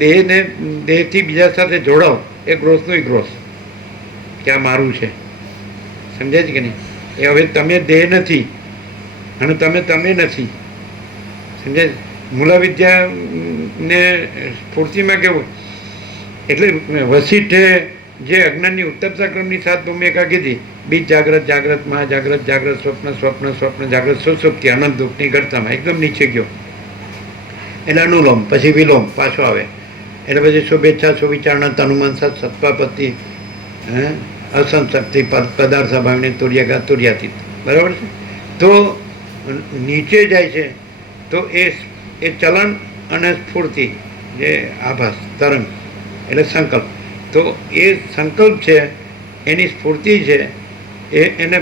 દેહથી બીજા સાથે જોડાવ, એ ગ્રોસનું ગ્રોસ, કે આ મારું છે. સમજાય છે કે નહીં? એ હવે તમે દેહ નથી અને તમે નથી. સમજાય? મૂલાવિદ્યાને સ્ફૂર્તિમાં કેવું, એટલે વસિષ્ઠે જે અજ્ઞાનની ઉત્તપ્તા ક્રમની 7 ભૂમિકા કીધી, બીજ જાગ્રત, મહાજાગ્રત, સ્વપ્ન જાગ્રત, સુષુપ્તિ, અનંત દુઃખની ઘટતામાં એકદમ નીચે ગયો. એટલે અનુલોમ, પછી વિલોમ પાછો આવે. એટલે પછી શુભેચ્છા, સુવિચારણા, તનુમાન, સત્પાપત્તિ, અસંશક્તિ, પદાર્થ સ્વભાવની તુર્યાતીત. બરાબર છે? તો નીચે જાય છે, તો એ ચલન અને સ્ફૂર્તિ, જે આભાસ, તરંગ એટલે સંકલ્પ. તો એ સંકલ્પ છે, એની સ્ફૂર્તિ છે, એને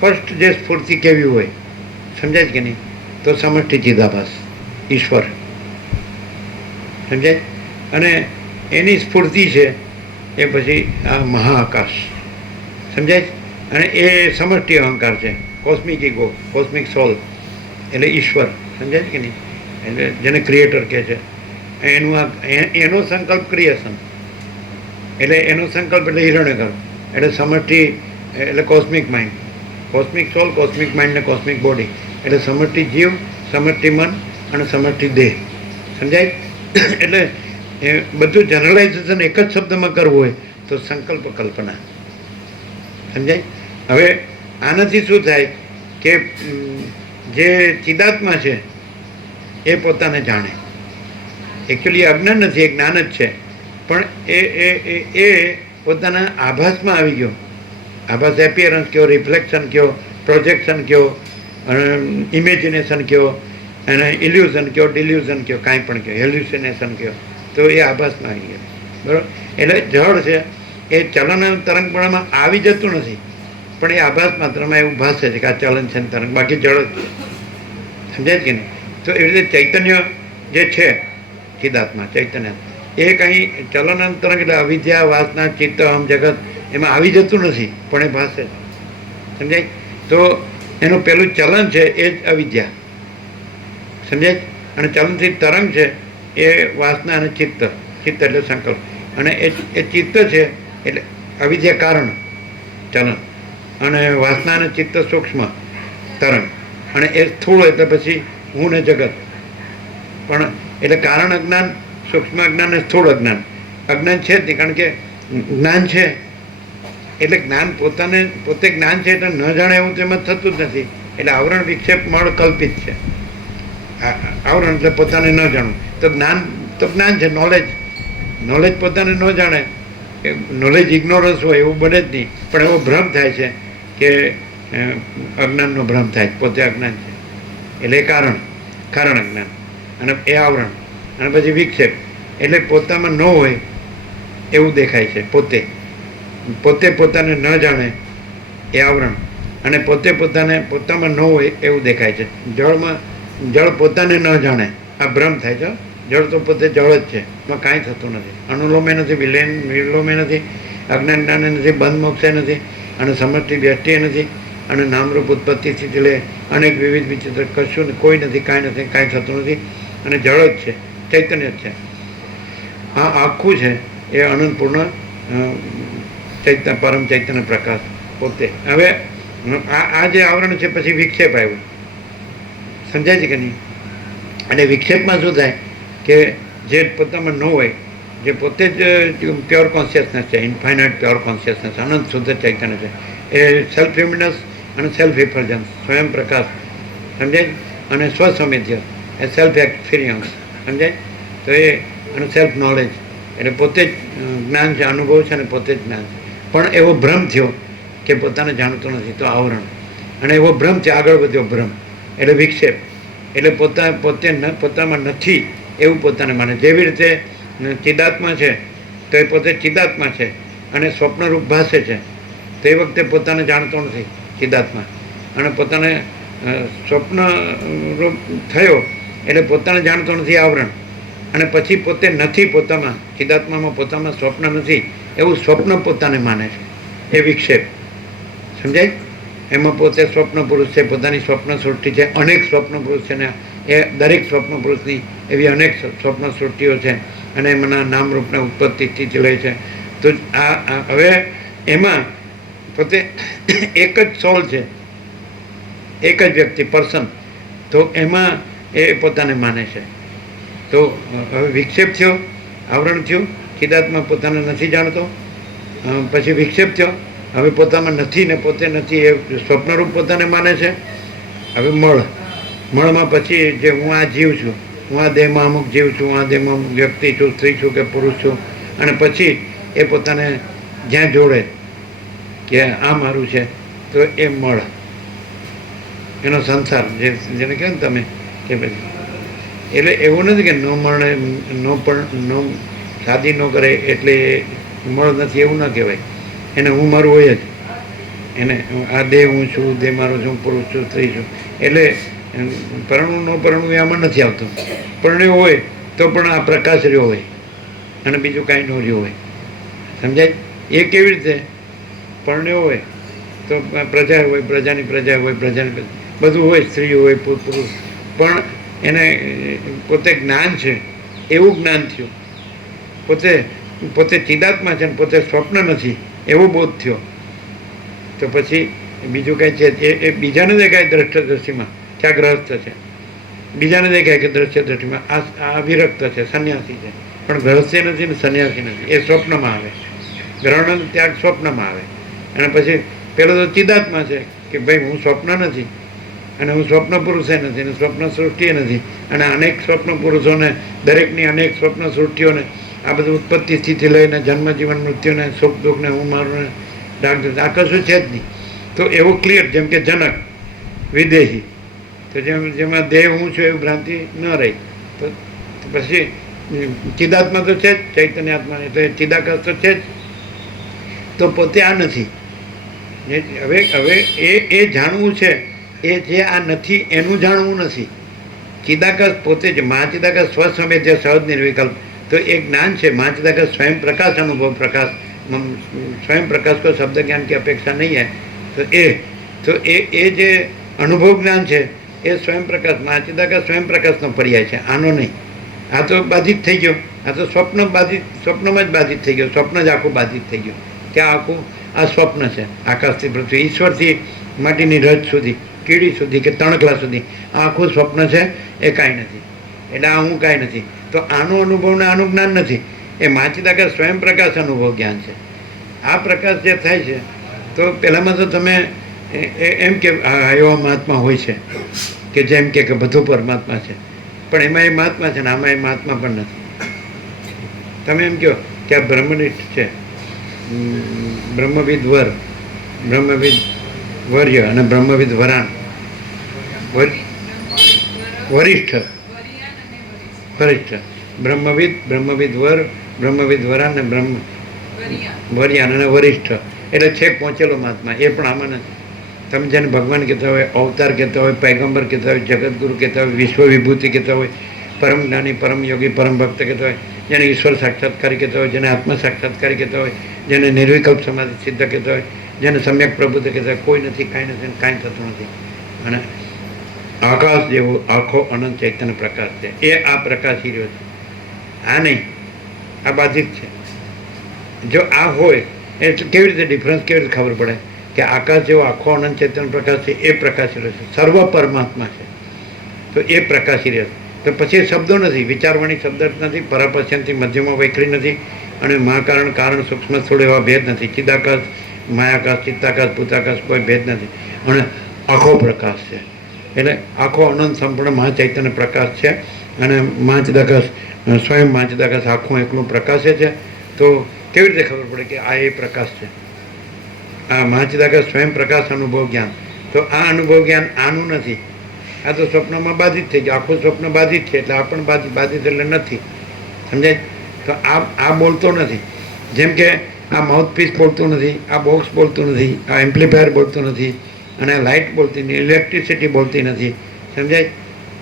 ફર્સ્ટ જે સ્ફૂર્તિ કેવી હોય, સમજાય કે નહીં? તો સમષ્ટિ ચિદાભાસ, ઈશ્વર. સમજાય? અને એની સ્ફૂર્તિ છે એ પછી આ મહાઆકાશ. સમજાય? અને એ સમષ્ટિ અહંકાર છે, કોસ્મિક ઇગો, કોસ્મિક સોલ એટલે ઈશ્વર. સમજાય કે નહીં? એટલે જેને ક્રિએટર કહે છે, એનો સંકલ્પ ક્રિએશન. એટલે એનો સંકલ્પ એટલે હિરણ્યગર્ભ, એટલે સમષ્ટિ એટલે કોસ્મિક માઇન્ડ, કોસ્મિક સોલ, કોસ્મિક માઇન્ડ ને કોસ્મિક બોડી. એટલે સમષ્ટિ જીવ, સમષ્ટિ મન અને સમષ્ટિ દેહ. સમજાય? એટલે એ બધું જનરલાઇઝેશન એક જ શબ્દમાં કરવું હોય તો સંકલ્પ કલ્પના. સમજાય? હવે આનાથી શું થાય કે જે ચિદાત્મા છે એ પોતાને જાણે. એકચ્યુઅલી અજ્ઞાન નથી, એ જ્ઞાન જ છે, પણ એ પોતાના આભાસમાં આવી ગયો. આભાસ એપિયરન્સ કયો, રિફ્લેક્શન કયો, પ્રોજેક્શન કયો, ઇમેજિનેશન કહો, અને ઇલ્યુઝન કહો, ડિલ્યુઝન કહો, કાંઈ પણ કહો, હેલ્યુસિનેશન કહો, તો એ આભાસમાં આવી ગયો. બરાબર? એટલે જળ છે એ ચલન તરંગપણામાં આવી જતું નથી, પણ એ આભાસ માત્રમાં એવું ભાસે છે કે આ ચલન છે ને તરંગ, બાકી જળ જ છે. સમજાય છે કે નહીં? તો એવી રીતે ચૈતન્ય જે છે, ચિદાત્મા ચૈતન્ય, એ કંઈ ચલન તરંગ એટલે અવિદ્યા, વાસના, ચિત્ત, અહમ, જગત એમાં આવી જતું નથી, પણ એ ભાસે છે. સમજાય? તો એનું પેલું ચલન છે એ જ અવિદ્યા. સમજાય? અને ચલનથી તરંગ છે એ વાસના અને ચિત્ત. ચિત્ત એટલે સંકલ્પ, અને એ ચિત્ત છે એટલે અવિદ્યા કારણ ચલન, અને વાસના અને ચિત્ત સૂક્ષ્મ તરંગ, અને એ સ્થૂળ એટલે પછી હું ને જગત. પણ એટલે કારણ અજ્ઞાન, સૂક્ષ્મ અજ્ઞાન અને સ્થૂળ અજ્ઞાન. અજ્ઞાન છે જ નહીં, કારણ કે જ્ઞાન છે એટલે જ્ઞાન પોતે જ્ઞાન છે એટલે ન જાણે એવું તેમાં થતું જ નથી. એટલે આવરણ વિક્ષેપ મળ કલ્પિત છે. આવરણ એટલે પોતાને ન જાણવું. તો જ્ઞાન છે, નોલેજ પોતાને ન જાણે, નોલેજ ઇગ્નોરન્સ હોય એવું બને જ નહીં, પણ એવો ભ્રમ થાય છે કે અજ્ઞાનનો ભ્રમ થાય, પોતે અજ્ઞાન છે. એટલે એ કારણ અજ્ઞાન, અને એ આવરણ, અને પછી વિક્ષેપ એટલે પોતામાં ન હોય એવું દેખાય છે. પોતે પોતાને ન જાણે એ આવરણ, અને પોતામાં ન હોય એવું દેખાય છે. જળ પોતાને ન જાણે આ ભ્રમ થાય છે. જળ તો પોતે જળ જ છે, એમાં કાંઈ થતું નથી. અનુલોમે નથી, વિલોમે નથી, અજ્ઞાન જ્ઞાને નથી, બંધ મોક્ષે નથી, અને સમષ્ટિ વ્યષ્ટિએ નથી, અને નામરૂપ ઉત્પત્તિ સ્થિતિ લે અનેક વિવિધ વિચિત્ર કશું કોઈ નથી, કાંઈ નથી, કાંઈ થતું નથી, અને જળ જ છે, ચૈતન્ય જ છે. આ આખું છે એ અનંતપૂર્ણ પરમ ચૈતન્ય પ્રકાશ પોતે. હવે આ જે આવરણ છે પછી વિક્ષેપ આવ્યો. સમજાય છે કે નહીં? અને વિક્ષેપમાં શું થાય કે જે પોતામાં ન હોય, જે પોતે જ પ્યોર કોન્શિયસનેસ છે, ઇન્ફાઇનાઇટ પ્યોર કોન્શિયસનેસ, અનંત શુદ્ધ ચૈતન્ય છે, એ સેલ્ફ લ્યુમિનસ અને સેલ્ફ ઇફલ્જન્સ, સ્વયં પ્રકાશ. સમજાય? અને સ્વસંવેદ્ય એ સેલ્ફ એક્સપિરિયન્સ. સમજાય? તો એ અને સેલ્ફ નોલેજ એટલે પોતે જ જ્ઞાન છે, અનુભવ છે, અને પોતે જ જ્ઞાન છે. પણ એવો ભ્રમ થયો કે પોતાને જાણતો નથી, તો આવરણ. અને એવો ભ્રમ છે, આગળ વધ્યો ભ્રમ એટલે વિક્ષેપ, એટલે પોતામાં નથી એવું પોતાને માને. જેવી રીતે ચિદાત્મા છે તો એ પોતે ચિદાત્મા છે, અને સ્વપ્નરૂપ ભાસે છે, તો એ વખતે પોતાને જાણતો નથી ચિદાત્મા, અને પોતાને સ્વપ્ન રૂપ થયો એટલે પોતાને જાણતો નથી આવરણ, અને પછી પોતે નથી પોતામાં, ચિદાત્મામાં પોતામાં સ્વપ્ન નથી એવું સ્વપ્ન પોતાને માને છે, એ વિક્ષેપ. સમજાય? એમાં પોતે સ્વપ્ન પુરુષ છે, પોતાની સ્વપ્ન સૃષ્ટિ છે, અનેક સ્વપ્ન પુરુષ છે, ને એ દરેક સ્વપ્ન પુરુષની એવી અનેક સ્વપ્ન સૃષ્ટિઓ છે, અને એમના નામરૂપને ઉત્પત્તિ સ્થિતિ લે છે. તો હવે એમાં પોતે એક જ સોલ છે, એક જ વ્યક્તિ, પર્સન, તો એમાં એ પોતાને માને છે. તો હવે વિક્ષેપ થયો, આવરણ થયું, ચિદાત્મા પોતાને નથી જાણતો, પછી વિક્ષેપ થયો, હવે પોતામાં નથી ને પોતે નથી એ સ્વપ્નરૂપ પોતાને માને છે. હવે મળમાં પછી જે હું આ જીવ છું, હું આ દેહમાં અમુક જીવ છું, હું આ દેહમાં અમુક વ્યક્તિ છું, સ્ત્રી છું કે પુરુષ છું, અને પછી એ પોતાને જ્યાં જોડે કે આ મારું છે, તો એ મળ, એનો સંસાર જેને કહે ને તમે કે પછી. એટલે એવું નથી કે ન મળે, ન શાદી ન કરે એટલે મળ નથી એવું ન કહેવાય. એને હું મારું હોય જ, એને આ દેહ હું છું, દેહ મારો છું, પુરુષ છું, સ્ત્રી છું. એટલે પરણવું ન પરણવું આમાં નથી આવતું. પરણ્યો હોય તો પણ આ પ્રકાશ રહ્યો હોય, અને બીજું કાંઈ ન રહ્યો હોય. સમજાય? એ કેવી રીતે? પરણ્યો હોય તો પ્રજા હોય, પ્રજાની પ્રજા હોય, પ્રજાની બધું હોય, સ્ત્રી હોય, પુરુષ, પણ એને પોતે જ્ઞાન છે એવું જ્ઞાન થયું. પોતે ચિદાત્મા છે ને પોતે સ્વપ્ન નથી એવો બોધ થયો. તો પછી બીજું કાંઈ છે એ બીજાને દેખાય દ્રષ્ટિમાં કે આ ગ્રહસ્થ છે, બીજાને દેખાય કે દ્રશ્ય દ્રષ્ટિમાં આ વિરક્ત છે, સંન્યાસી છે, પણ ગ્રહસ્ય નથી ને સંન્યાસી નથી. એ સ્વપ્નમાં આવે, ગ્રહણ ત્યાગ સ્વપ્નમાં આવે. અને પછી પેલો તો ચિદાત્મા છે કે ભાઈ હું સ્વપ્ન નથી, અને હું સ્વપ્ન પુરુષે નથી, અને સ્વપ્ન સૃષ્ટિએ નથી, અને અનેક સ્વપ્ન પુરુષોને, દરેકની અનેક સ્વપ્ન સૃષ્ટિઓને આ બધું ઉત્પત્તિ સ્થિતિ લઈને જન્મ જીવન મૃત્યુને સુખ દુઃખને હું મારું ને ડાક આ કશું છે જ નહીં. તો એવું ક્લિયર, જેમ કે જનક વિદેહી તો જેમાં દેહ હું છું એવી ભ્રાંતિ ન રહી તો પછી ચિદાત્મા તો છે જ, ચૈતન્ય આત્મા એટલે ચિદાકાશ તો છે જ, તો પોતે આ નથી. હવે એ જાણવું છે, એ જે આ નથી એનું જાણવું નથી. ચિદાકાશ પોતે જ મહાચિદાકાશ સ્વસમે જે સહજ નિર્વિકલ્પ, તો એ જ્ઞાન છે. મહાચિદાકાશ સ્વયં પ્રકાશ અનુભવ પ્રકાશ, स्वयं प्रकाश को शब्द ज्ञान की अपेक्षा नहीं है. तो ये जे अनुभव ज्ञान है ये स्वयं प्रकाश महाचिदाकाश स्वयं प्रकाश नो पर्याय है, आनो नहीं. आ तो बाधित थी गयो, आ तो स्वप्न में ज बाधित थी गयो. स्वप्न ज आखू बाधित थी गयो कि आखू आ स्वप्न है. आकाश थी पृथ्वी ईश्वर थी माटीनी रज सुधी कीड़ी सुधी के तणकला सुधी आखू स्वप्न है, ये काई नहीं. एटले आ हूँ काई नहीं. तो आनो अनुभव ने आनु ज्ञान नहीं. એ માચિદાકાશ સ્વયં પ્રકાશ અનુભવ જ્ઞાન છે. આ પ્રકાશ જે થાય છે તો પહેલાંમાં તો તમે એમ કે એવા મહાત્મા હોય છે કે જેમ કે બધું પરમાત્મા છે, પણ એમાં એ મહાત્મા છે ને આમાં એ મહાત્મા પણ નથી. તમે એમ કહો કે આ બ્રહ્મનિષ્ઠ છે, બ્રહ્મવિદ વર, બ્રહ્મવિદ વર્ય અને બ્રહ્મવિદ વરાણ, વરિષ્ઠ બ્રહ્મવિદ વર, બ્રહ્મવિદ વરાન ને બ્રહ્મ વરિયાન અને વરિષ્ઠ એટલે છેક પહોંચેલો મહાત્મા. એ પણ આમાં નથી. તમે જેને ભગવાન કહેતા હોય, અવતાર કહેતા હોય, પૈગંબર કહેતા હોય, જગતગુરુ કહેતા હોય, વિશ્વ વિભૂતિ કહેતા હોય, પરમ જ્ઞાની, પરમ યોગી, પરમ ભક્ત કહેતા હોય, જેને ઈશ્વર સાક્ષાત્કારી કહેતા હોય, જેને આત્મ સાક્ષાત્કારી કહેતા હોય, જેને નિર્વિકલ્પ સમાધિ સિદ્ધ કહેતા હોય, જેને સમ્યક પ્રબુદ્ધ કહેતા હોય, કોઈ નથી, કાંઈ નથી, કાંઈ થતું નથી. અને આકાશ જેવો આખો અનંત ચૈતન્ય પ્રકાશ છે, એ આ પ્રકાશી રહ્યો છે. આ નહીં, આ બાધિત છે. જો આ હોય એ કેવી રીતે ડિફરન્સ કેવી રીતે ખબર પડે કે આકાશ જેવો આખો અનંત ચેતન પ્રકાશ છે, એ પ્રકાશી રહ્યો છે, સર્વ પરમાત્મા છે, તો એ પ્રકાશી રહ્યો છે. તો પછી એ શબ્દો નથી, વિચારવાણી શબ્દ નથી, પરાપશ્યંથી મધ્યમાં વૈખરી નથી, અને મહાકારણ કારણ સૂક્ષ્મ થોડો એવા ભેદ નથી. ચિદાકાશ, માયાકાશ, ચિત્તાકાશ, ભૂતાકાશ કોઈ ભેદ નથી, અને આખો પ્રકાશ છે. એટલે આખો અનંત સંપૂર્ણ મહાચૈતન્ય પ્રકાશ છે. અને મહાચિદાકાશ સ્વયં મહાચિદાકાશ આખું એકલું પ્રકાશે છે. તો કેવી રીતે ખબર પડે કે આ એ પ્રકાશ છે? આ મહાચિદાકાશ સ્વયં પ્રકાશ અનુભવ જ્ઞાન. તો આ અનુભવ જ્ઞાન આનું નથી. આ તો સ્વપ્નમાં બાધિત થઈ ગયું, આખું સ્વપ્ન બાધિત છે એટલે આ પણ બાધિત એટલે નથી. સમજાય? તો આ બોલતો નથી. જેમ કે આ માઉથપીસ બોલતું નથી, આ બોક્સ બોલતું નથી, આ એમ્પ્લીફાયર બોલતું નથી, અને આ લાઇટ બોલતી નથી, ઇલેક્ટ્રિસિટી બોલતી નથી. સમજાય?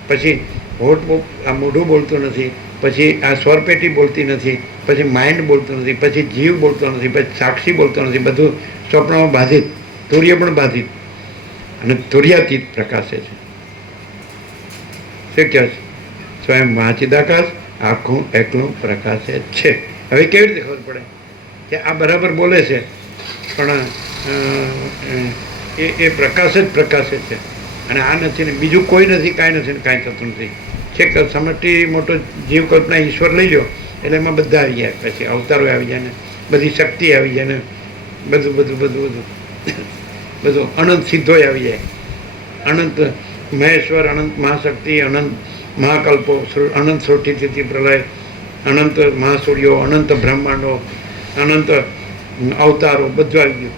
પછી હોઠ આ મોઢું બોલતું નથી, પછી આ સ્વરપેટી બોલતી નથી, પછી માઇન્ડ બોલતું નથી, પછી જીવ બોલતો નથી, પછી સાક્ષી બોલતો નથી. બધું સ્વપ્નમાં બાધિત. તુર્ય પણ બાધિત અને તુર્યાતીત પ્રકાશે છે. શું કહે છે? સ્વયં મહાચિદાકાશ આખું એકલું પ્રકાશે છે. હવે કેવી રીતે ખબર પડે કે આ બરાબર બોલે છે પણ એ પ્રકાશ જ પ્રકાશે છે, અને આ નથી ને બીજું કોઈ નથી, કાંઈ નથી ને કાંઈ થતું નથી. છેક સમષ્ટિ મોટો જીવ કલ્પના ઈશ્વર લઈ લો એટલે એમાં બધા આવી જાય, પછી અવતારો આવી જાય ને બધી શક્તિ આવી જાય ને બધું અનંત સિદ્ધો આવી જાય. અનંત મહેશ્વર, અનંત મહાશક્તિ, અનંત મહાકલ્પો, અનંત સૃષ્ટિ સ્થિતિ પ્રલય, અનંત મહાસૂર્યો, અનંત બ્રહ્માંડો, અનંત અવતારો બધું આવી ગયું.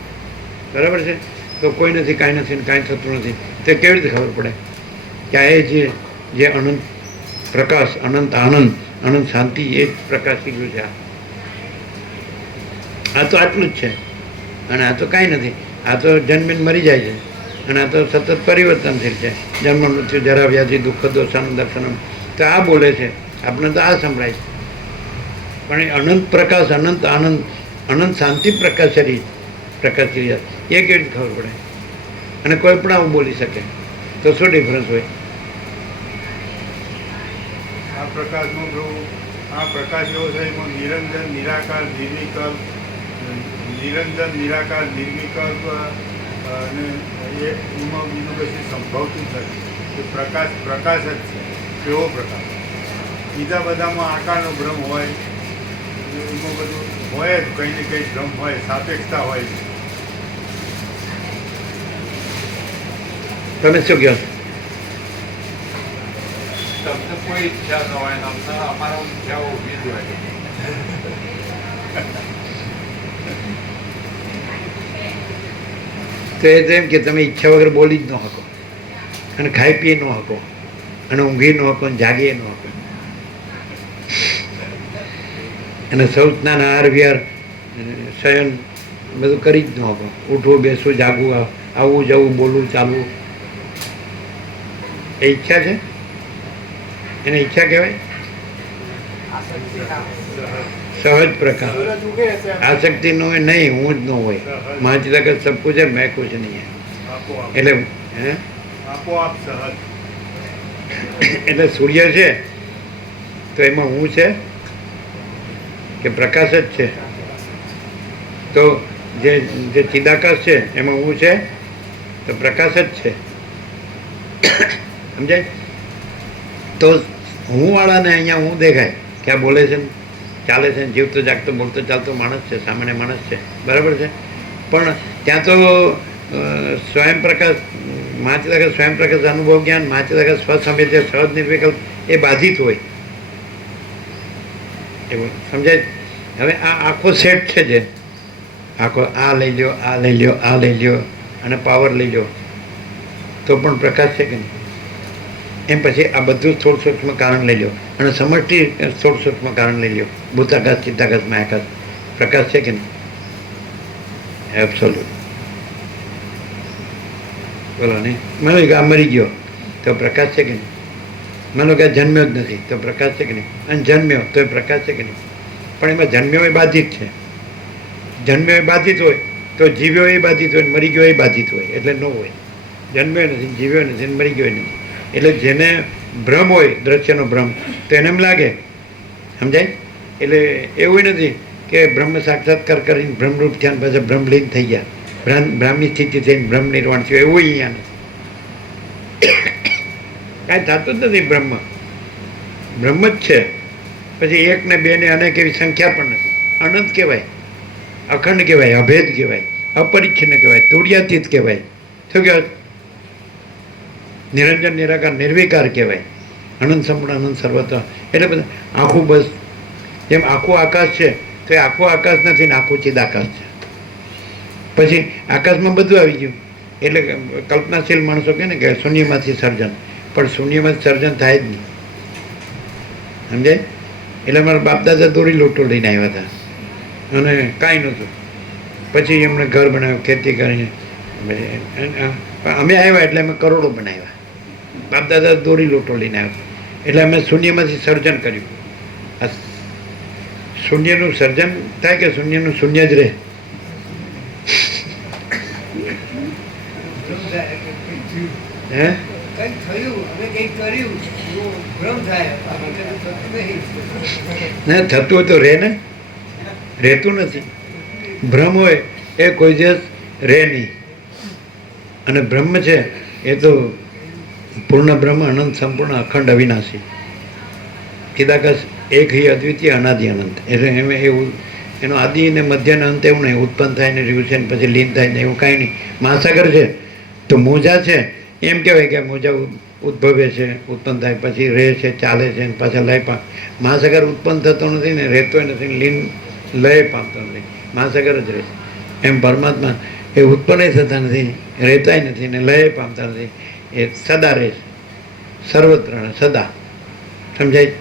બરાબર છે? તો કોઈ નથી, કાંઈ નથી ને કાંઈ થતું નથી. તે કેવી રીતે ખબર પડે કે આ જે અનંત પ્રકાશ, અનંત આનંદ, અનંત શાંતિ એ જ પ્રકાશી ગયું છે. આ તો આટલું જ છે, અને આ તો કાંઈ નથી. આ તો જન્મીને મરી જાય છે, અને આ તો સતત પરિવર્તનશીલ છે. જન્મ મૃત્યુ જરા વ્યાધિ દુઃખ દોષાનું દર્શનમ. તો આ બોલે છે, આપણે તો આ સંભળાય છે. પણ એ અનંત પ્રકાશ, અનંત આનંદ, અનંત શાંતિ પ્રકાશી રહ્યા એ કેવી રીતે ખબર પડે? અને કોઈ પણ આવું બોલી શકે તો શું ડિફરન્સ હોય? આ પ્રકાશમાં પ્રભુ, આ પ્રકાશ એવો છે એમાં નિરંજન, નિરાકાર, નિર્વિકલ્પ, નિરંજન, નિરાકાર, નિર્વિકલ્પ, અને એમાં બીજું કશું સંભવતું જ નથી. એ પ્રકાશ જ છે, એવો પ્રકાશ. બીજા બધામાં આકારનો ભ્રમ હોય, એમાં બધું હોય જ, કંઈ ને કંઈ ભ્રમ હોય, સાપેક્ષતા હોય. તમે શું કહો? તમને કોઈ ઈચ્છા ન હોય ને અમને અમારા ઈચ્છાઓ ઊભી જ હોય. તો એ તો એમ કે તમે ઈચ્છા વગર બોલી જ ન શકો. અને ખાઈ પી ન શકો અને ઊંઘી ન શકો અને જાગી ન શકો અને સૌ સ્નાન આહાર વિહાર શયન બધું કરી જ ન શકો. ઉઠવું બેસવું જાગવું આવવું જવું બોલવું ચાલવું એ ઈચ્છા છે એને ઈચ્છા કહેવાય. સહજ પ્રકાર સૂરજ ઉગે છે આસક્તિ ન હોય નહીં હું જ ન હોય માચ લગત સબ કુછ है मैं कुछ नहीं है આપોઆપ એટલે હે આપોઆપ સહજ. એટલે સૂર્ય છે તો એમાં હું છે કે પ્રકાશ જ છે. તો જે જે ચિદાકાશ છે એમાં હું છે તો પ્રકાશ જ છે. સમજાય? તો હું વાળાને અહીંયા હું દેખાય કે આ બોલે છે ને ચાલે છે ને જીવતો જાગતો બોલતો ચાલતો માણસ છે, સામાન્ય માણસ છે, બરાબર છે. પણ ત્યાં તો સ્વયં પ્રકાશ માચિદાકાશ સ્વયં પ્રકાશ અનુભવ જ્ઞાન માચિદાકાશ સ્વસંવેદ્ય સહજ નિર્વિકલ્પ એ બાધિત હોય એવું સમજાય. હવે આ આખો સેટ છે જે આખો આ લઈ લ્યો આ લઈ લ્યો આ લઈ લ્યો અને પાવર લઈ લ્યો તો પણ પ્રકાશ છે કે નહીં? એમ પછી આ બધું સ્થૂળ સૂક્ષ્મ કારણ લઈ લો અને સમષ્ટિ સ્થૂળ સૂક્ષ્મ કારણ લઈ લો ભૂતાકાશ ચિત્તાકાશ માયાકાશ પ્રકાશ છે કે નહીં? એબ્સોલ્યુટ. બોલો નહીં. માનો કે આ મરી ગયો તો પ્રકાશ છે કે નહીં? માનો કે આ જન્મ્યો જ નથી તો પ્રકાશ છે કે નહીં? અને જન્મ્યો તો એ પ્રકાશ છે કે નહીં? પણ એમાં જન્મ્યો એ બાધિત છે. જન્મ્યો એ બાધિત હોય તો જીવ્યો એ બાધિત હોય મરી ગયો એ બાધિત હોય એટલે ન હોય. જન્મ્યો નથી જીવ્યો નથી મરી ગયો નથી. એટલે જેને ભ્રમ હોય દ્રશ્યનો ભ્રમ તો એને એમ લાગે સમજાય. એટલે એવું નથી કે બ્રહ્મ સાક્ષાત્કાર કરીને બ્રહ્મરૂપ થયા પછી બ્રહ્મલીન થઈ ગયા બ્રાહ્મની સ્થિતિ થઈને બ્રહ્મ નિર્વાણ થયું એવું અહીંયા નથી. કાંઈ થતું જ નથી. બ્રહ્મ જ છે. પછી એક ને બે ને અનેક એવી સંખ્યા પણ નથી. અનંત કહેવાય, અખંડ કહેવાય, અભેદ કહેવાય, અપરિચ્છિન્ન કહેવાય, તુર્યાતીત કહેવાય. શું કહેવાય? નિરંજન નિરાકાર નિર્વિકાર કહેવાય. અનંત સંપૂર્ણ અનંત સર્વત્ર. એટલે બધા આખું બસ જેમ આખું આકાશ છે તો એ આખું આકાશ નથી ને આખું ચિદાકાશ છે. પછી આકાશમાં બધું આવી ગયું. એટલે કલ્પનાશીલ માણસો કહે ને કે શૂન્યમાંથી સર્જન, પણ શૂન્યમાંથી સર્જન થાય જ નહીં. સમજાય? એટલે મારા બાપ દાદા દોરી લોટો લઈને આવ્યા હતા અને કાંઈ નહોતું. પછી એમણે ઘર બનાવ્યું, ખેતી કરીને. અમે આવ્યા એટલે અમે કરોડો બનાવ્યા. બાપ દાદા દોરી લોટો લઈને આવ્યા એટલે અમે શૂન્યમાંથી સર્જન કર્યું. આ શૂન્યનું સર્જન થાય કે શૂન્યનું શૂન્ય જ રહે? હે કંઈક થયું અમે કંઈક કર્યું એવું ભ્રમ થાય બાકી થતું નહીં. ના થતું હોય તો રહે ને, રહેતું નથી. ભ્રમ હોય એ કોઈ દિવસ રહે નહીં. અને બ્રહ્મ છે એ તો પૂર્ણ બ્રહ્મ અનંત સંપૂર્ણ અખંડ અવિનાશી ચિદાકાશ એક હિ અદ્વિતીય અનાદિ અનંત. એટલે એમ એવું એનો આદિ ને મધ્ય ને અંત એવું નહીં. ઉત્પન્ન થાય ને રહ્યું છે ને પછી લીન થાય ને એવું કાંઈ નહીં. મહાસાગર છે તો મોજા છે એમ કહેવાય કે મોજા ઉદ્ભવે છે, ઉત્પન્ન થાય પછી રહે છે, ચાલે છે ને પાછા લય પામ. મહાસાગર ઉત્પન્ન થતો નથી ને રહેતો નથી, લીન લય પામતો નથી, મહાસાગર જ રહે છે. એમ પરમાત્મા એ ઉત્પન્ન થતા નથી, રહેતાય નથી ને લય પામતા નથી. એ સદા રહે છે, સર્વત્ર સદા. સમજાય?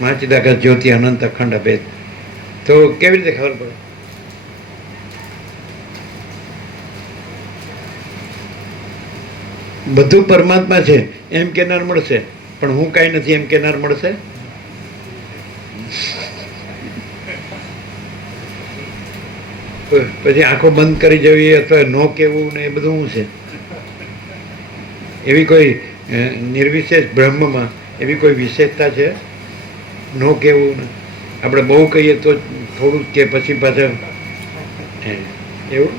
મહાચિદાકાશ જ્યોતિ અનંત અખંડ અભેદ. તો કેવી રીતે ખબર પડે? બધું પરમાત્મા છે એમ કેનાર મળશે, પણ હું કાંઈ નથી એમ કેનાર મળશે? પછી આંખો બંધ કરી જવી અથવા નો કહેવું ને એ બધું શું છે? એવી કોઈ નિર્વિશેષ બ્રહ્મમાં એવી કોઈ વિશેષતા છે? નો કહેવું ને આપણે બહુ કહીએ તો થોડું કે પછી પાછળ એવું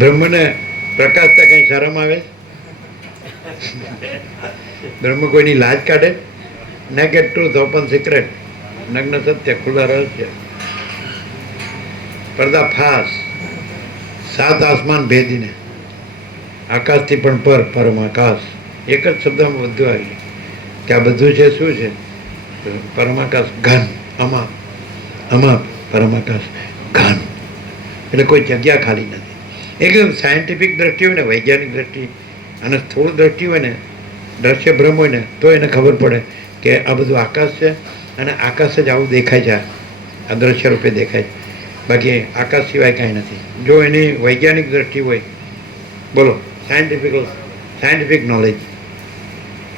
બ્રહ્મને પ્રકાશતા કંઈ શરમ આવે? બ્રહ્મ કોઈની લાજ કાઢે? નેકેડ ટ્રુથ ઓપન સિક્રેટ, નગ્ન સત્ય ખુલ્લા રહસ્ય, પડદા ફાસ, સાત આસમાન ભેદીને, આકાશથી પણ પર પરમ આકાશ. એક જ શબ્દમાં બધું આવી કે આ બધું છે શું છે? પરમાકાશ ઘન, અમાપ અમાપ પરમાકાશ ઘન. એટલે કોઈ જગ્યા ખાલી નથી. એકદમ સાયન્ટિફિક દ્રષ્ટિ હોય ને, વૈજ્ઞાનિક દ્રષ્ટિ અને સ્થૂળ દ્રષ્ટિ હોય ને, દ્રશ્ય ભ્રમ હોય ને, તો એને ખબર પડે કે આ બધું આકાશ છે અને આકાશ જ આવું દેખાય છે, આ દ્રશ્ય રૂપે દેખાય છે, બાકી આકાશ સિવાય કાંઈ નથી. જો એની વૈજ્ઞાનિક દ્રષ્ટિ હોય, બોલો, સાયન્ટિફિક નોલેજ,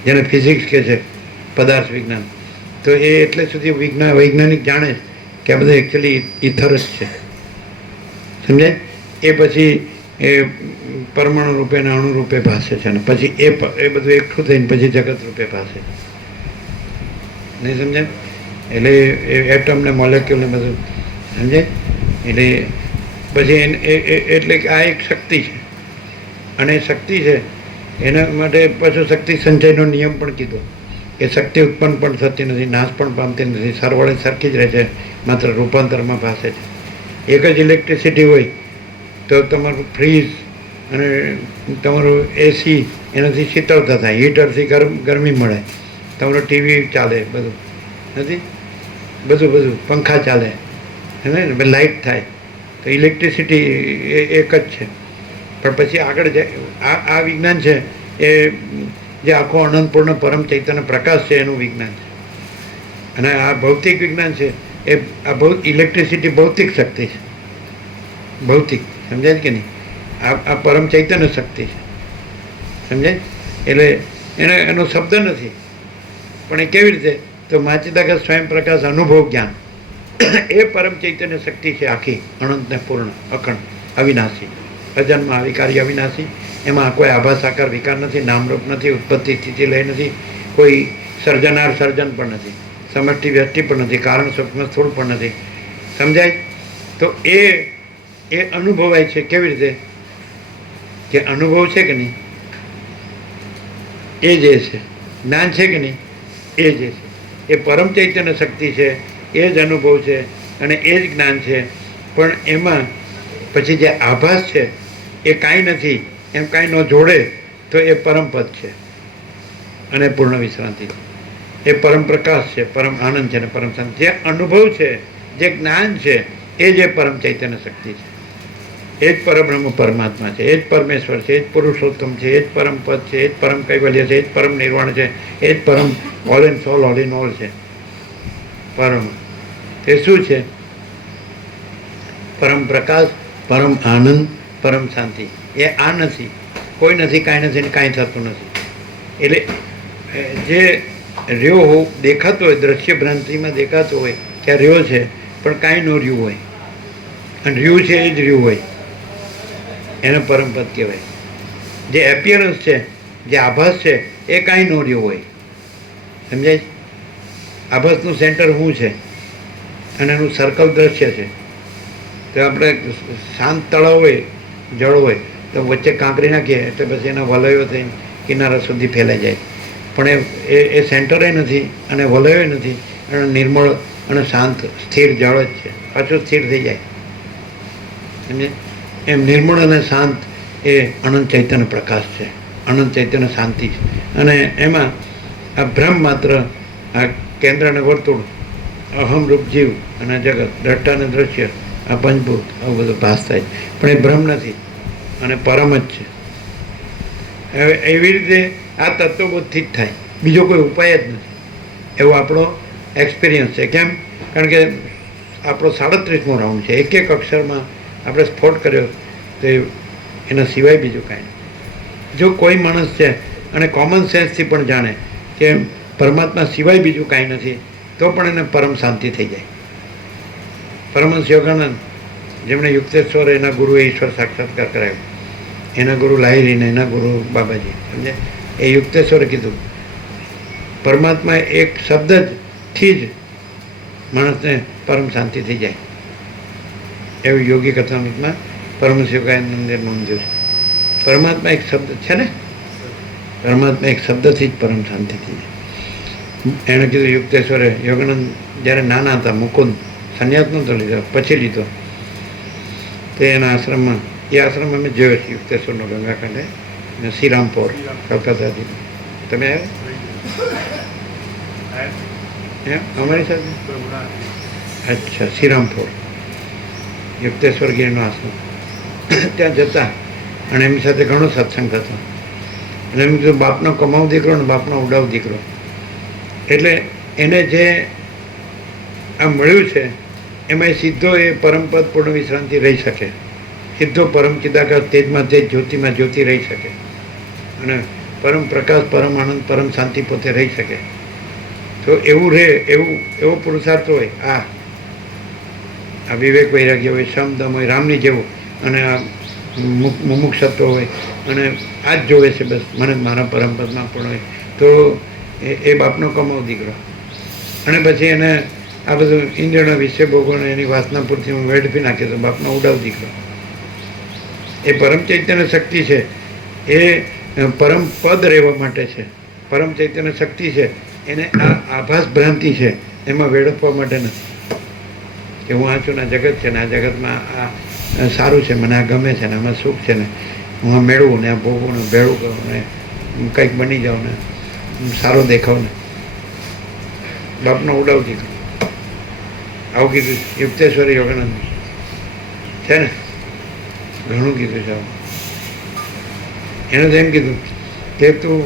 જેને ફિઝિક્સ કહે છે, પદાર્થ વિજ્ઞાન, તો એ એટલે સુધી વૈજ્ઞાનિક જાણે કે આ બધું એકચ્યુઅલી ઇથર જ છે, સમજાય? એ પછી એ પરમાણુ રૂપે અને અણુ રૂપે ભાસે છે, અને પછી એ બધું એકઠું થઈને પછી જગત રૂપે ભાસે, નહીં સમજાય? એટલે એ એટમ ને મોલેક્યુલ ને બધું સમજાય? એટલે પછી એટલે કે આ એક શક્તિ છે, અને એ શક્તિ છે એના માટે પાછું શક્તિ સંચયનો નિયમ પણ કીધો કે શક્તિ ઉત્પન્ન પણ થતી નથી, નાશ પણ પામતી નથી, સરવાળે સરખી જ રહે છે, માત્ર રૂપાંતરમાં ભાસે છે. એક જ ઇલેક્ટ્રિસિટી હોય તો તમારું ફ્રીજ અને તમારું એસી એનાથી શીતળતા થાય, હીટરથી ગરમી મળે, તમારું ટીવી ચાલે, બધું નથી, બધું પંખા ચાલે, હે ને, લાઇટ થાય. તો ઇલેક્ટ્રિસિટી એક જ છે. પણ પછી આગળ આ વિજ્ઞાન છે એ જે આખો અનંતપૂર્ણ પરમ ચૈતન્ય પ્રકાશ છે એનું વિજ્ઞાન છે. અને આ ભૌતિક વિજ્ઞાન છે એ આ ઇલેક્ટ્રિસિટી ભૌતિક શક્તિ છે, ભૌતિક, સમજાય કે નહીં? આ પરમ ચૈતન્ય શક્તિ છે, સમજાય? એટલે એનો શબ્દ નથી, પણ એ કેવી રીતે? તો માચિદાકા સ્વયં પ્રકાશ અનુભવ જ્ઞાન એ પરમ ચૈતન્ય શક્તિ છે, આખી અનંત ને પૂર્ણ, અખંડ, અવિનાશી, અજન્મ, અવિકારી, અવિનાશી. એમાં કોઈ આભાસ આકાર વિકાર નથી, નામરૂપ નથી, ઉત્પત્તિ સ્થિતિ લય નથી, કોઈ સર્જનાર સર્જન પણ નથી, સમષ્ટિ વ્યષ્ટિ પણ નથી, કારણ સૂક્ષ્મ સ્થૂળ પણ નથી, સમજાય? તો એ અનુભવાય છે. કેવી રીતે? કે અનુભવ છે કે નહીં, એ જે છે જ્ઞાન છે કે નહીં, એ જે છે એ પરમ ચૈતન્ય શક્તિ છે, એ જ અનુભવ છે અને એ જ જ્ઞાન છે. પણ એમાં પછી જે આભાસ છે એ કાંઈ નથી, એમ કાંઈ ન જોડે તો એ પરમપદ છે અને પૂર્ણ વિશ્રાંતિ છે, એ પરમ પ્રકાશ છે, પરમ આનંદ છે અને પરમ શાંતિ. જે અનુભવ છે, જે જ્ઞાન છે, એ જે પરમ ચૈતન્ય શક્તિ છે, એ જ પરબ્રહ્મ પરમાત્મા છે, એ જ પરમેશ્વર છે, એ જ પુરુષોત્તમ છે, એ જ પરમ પદ છે, એ જ પરમ કૈવલ્ય છે, એ જ પરમ નિર્વાણ છે, એ જ પરમ all and soul, all in all છે. પરમ એ શું છે? પરમ પ્રકાશ, પરમ આનંદ, પરમ શાંતિ. એ આ નથી, કોઈ નથી, કાંઈ નથી ને કાંઈ થતું નથી. એટલે જે રહ્યો દેખાતો હોય, દ્રશ્ય ભ્રાંતિમાં દેખાતો હોય કે રહ્યો છે, પણ કાંઈ ન રહ્યું હોય, અને રહ્યું છે એ જ રહ્યું હોય, એને પરમપદ કહેવાય. જે એપિયરન્સ છે, જે આભાસ છે, એ કાંઈ ન રહ્યું હોય, સમજાય? આભાસનું સેન્ટર શું છે અને એનું સર્કલ દ્રશ્ય છે. તો આપણે શાંત તળાવ હોય, જળ હોય, તો વચ્ચે કાંકરી નાખીએ એટલે પછી એના વલયો થઈને કિનારા સુધી ફેલાઈ જાય. પણ એ સેન્ટરે નથી અને વલયો નથી, અને નિર્મળ અને શાંત સ્થિર જળ જ છે, પાછું સ્થિર થઈ જાય, સમજે? એમ નિર્મળ અને શાંત એ અનંત ચૈતન્ય પ્રકાશ છે, અનંત ચૈતન્ય શાંતિ છે. અને એમાં આ ભ્રમ માત્ર, આ કેન્દ્ર અને વર્તુળ, અહમ રૂપ જીવ અને જગત, દ્રષ્ટા અને દ્રશ્ય, આ પંચભૂત, આવું બધું ભાસ થાય, પણ એ ભ્રમ નથી અને પરમ જ છે. હવે એવી રીતે આ તત્વબોધથી જ થાય, બીજો કોઈ ઉપાય જ નથી, એવો આપણો એક્સપિરિયન્સ છે. કેમ? કારણ કે આપણો 37મો રાઉન્ડ છે, એક એક અક્ષરમાં આપણે સ્ફોટ કર્યો, તો એના સિવાય બીજું કાંઈ નહીં. જો કોઈ માણસ છે અને કોમન સેન્સથી પણ જાણે કે પરમાત્મા સિવાય બીજું કાંઈ નથી, તો પણ એને પરમ શાંતિ થઈ જાય. પરમહંસ યોગાનંદ, જેમણે યુક્તેશ્વર, એના ગુરુએ ઈશ્વર સાક્ષાત્કાર કરાવ્યો, એના ગુરુ લાહિરીને, એના ગુરુ બાબાજી, સમજે? એ યુક્તેશ્વરે કીધું પરમાત્મા એક શબ્દથી જ માણસને પરમ શાંતિ થઈ જાય, એવું યોગી કથામૃતમાં પરમહંસ યોગાનંદે નોંધ્યું છે. પરમાત્મા એક શબ્દ છે ને, પરમાત્મા એક શબ્દથી જ પરમ શાંતિ થઈ જાય. એણે કીધું યુક્તેશ્વરે, યોગાનંદ જ્યારે નાના હતા, મુકુંદ સંન્યાસ નહોતો લીધો, પછી લીધો, તે એના આશ્રમમાં, એ આશ્રમ અમે જોયો છે યુક્તેશ્વરનો, ગંગાકાંઠે અને શ્રીરામપુર, કલકત્તાથી. તમે આવ્યા અમારી સાથે? અચ્છા, શ્રીરામપુર યુક્તેશ્વર ગીરનો આશ્રમ. ત્યાં જતા અને એમની સાથે ઘણો સત્સંગ થતો. અને એમ કીધું બાપનો કમાવ દીકરો ને બાપનો ઉડાવ દીકરો. એટલે એને જે આ મળ્યું છે એમાં સીધો એ પરમપદ પૂર્ણ વિશ્રાંતિ રહી શકે, સીધો પરમ ચિદાકાશ તેજમાં તેજ, જ્યોતિમાં જ્યોતિ રહી શકે, અને પરમ પ્રકાશ, પરમ આનંદ, પરમ શાંતિ પોતે રહી શકે. તો એવું રહે, એવો પુરુષાર્થ હોય આ વિવેક વૈરાગ્ય હોય, સમદમ હોય, રામની જેવું, અને આ મુમુક્ષત્વ હોય, અને આ જ જોવે છે બસ મને મારા પરમપદમાં પણ હોય. તો એ બાપનો કમાવ દીકરો. અને પછી એને આ બધું ઇન્દ્રિયોના વિષય ભોગવોને એની વાસના પૂરતી હું વેડફી નાખી તો બાપનો ઉડાવ દીકરો. એ પરમ ચૈતન્ય શક્તિ છે, એ પરમ પદ રહેવા માટે છે. પરમ ચૈતન્ય શક્તિ છે, એને આ આભાસ ભ્રાંતિ છે એમાં વેડફવા માટે નથી કે હું આ છું ને આ જગત છે ને આ જગતમાં આ સારું છે, મને આ ગમે છે ને આમાં સુખ છે ને હું આ મેળવું ને આ ભોગવું ને ભેળું કરું ને કંઈક બની જાઉં ને સારો દેખાવ ને. બાપનો ઉડાવ દીકરો. આવું કીધું યુક્તેશ્વરી યોગાનંદ છે ને, ઘણું કીધું છે આવું. એને તો એમ કીધું કે તું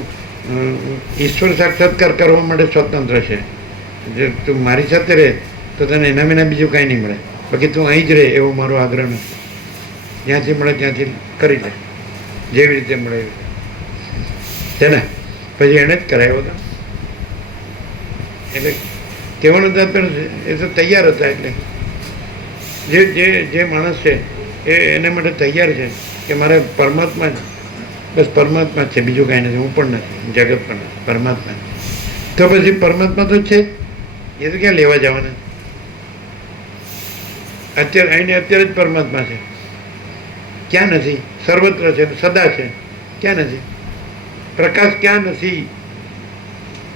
ઈશ્વર સાક્ષાત્કાર કરવા માટે સ્વતંત્ર છે. જો તું મારી સાથે રહે તો તને એના વિના બીજું કાંઈ નહીં મળે. બાકી તું અહીં જ રહે એવો મારો આગ્રહ નથી. જ્યાંથી મળે ત્યાંથી કરી લે, જેવી રીતે મળે એવી છે ને. પછી એણે જ કરાવ્યો હતો. એટલે કહેવાનું તાત્પર્ય એ તો તૈયાર હતા. એટલે જે માણસ છે એ એના માટે તૈયાર છે કે મારે પરમાત્મા જ, બસ પરમાત્મા જ છે, બીજું કાંઈ નથી. હું પણ નથી, જગત પણ નથી, પરમાત્મા. તો પછી પરમાત્મા તો છે જ, એ તો ક્યાં લેવા જવાના? અત્યારે અહીંને અત્યારે જ પરમાત્મા છે. ક્યાં નથી? સર્વત્ર છે, સદા છે. ક્યાં નથી? પ્રકાશ ક્યાં નથી?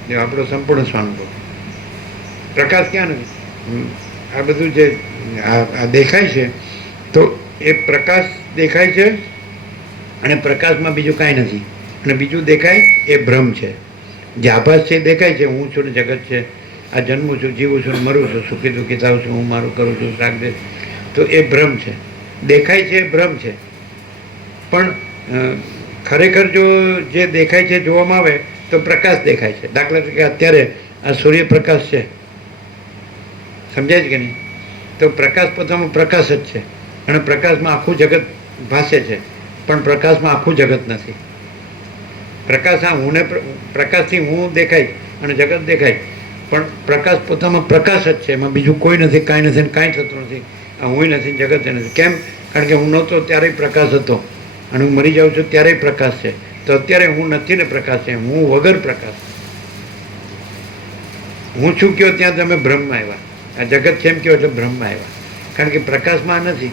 જો આપણો સંપૂર્ણ સ્વાનુભવ. પ્રકાશ ક્યાં નથી? આ બધું જે આ દેખાય છે તો એ પ્રકાશ દેખાય છે, અને પ્રકાશમાં બીજું કાંઈ નથી. અને બીજું દેખાય એ ભ્રમ છે. જે આભાસ છે એ દેખાય છે, હું છું ને જગત છે, આ જન્મું છું, જીવું છું, મરું છું, સુખી દુઃખી થાઉં છું, હું મારું કરું છું, રાગ દે, તો એ ભ્રમ છે. દેખાય છે એ ભ્રમ છે. પણ ખરેખર જો જે દેખાય છે જોવામાં આવે તો પ્રકાશ દેખાય છે. દાખલા તરીકે અત્યારે આ સૂર્યપ્રકાશ છે, સમજાય છે કે નહીં? તો પ્રકાશ પોતાનો પ્રકાશ જ છે, અને પ્રકાશમાં આખું જગત ભાસે છે, પણ પ્રકાશમાં આખું જગત નથી. પ્રકાશ આ હું ને પ્રકાશથી હું દેખાય અને જગત દેખાય, પણ પ્રકાશ પોતામાં પ્રકાશ જ છે, એમાં બીજું કોઈ નથી, કાંઈ નથી, કાંઈ થતું નથી. આ હું નથી, જગત નથી. કેમ? કારણ કે હું નહોતો ત્યારે પ્રકાશ હતો, અને હું મરી જાઉં છું ત્યારે પ્રકાશ છે. તો અત્યારે હું નથી ને પ્રકાશ છે, હું વગર પ્રકાશ. હું છું કયો ત્યાં તમે બ્રહ્મમાં આવ્યા. આ જગત છે એમ કહો એટલે બ્રહ્મમાં આવ્યા, કારણ કે પ્રકાશમાં નથી.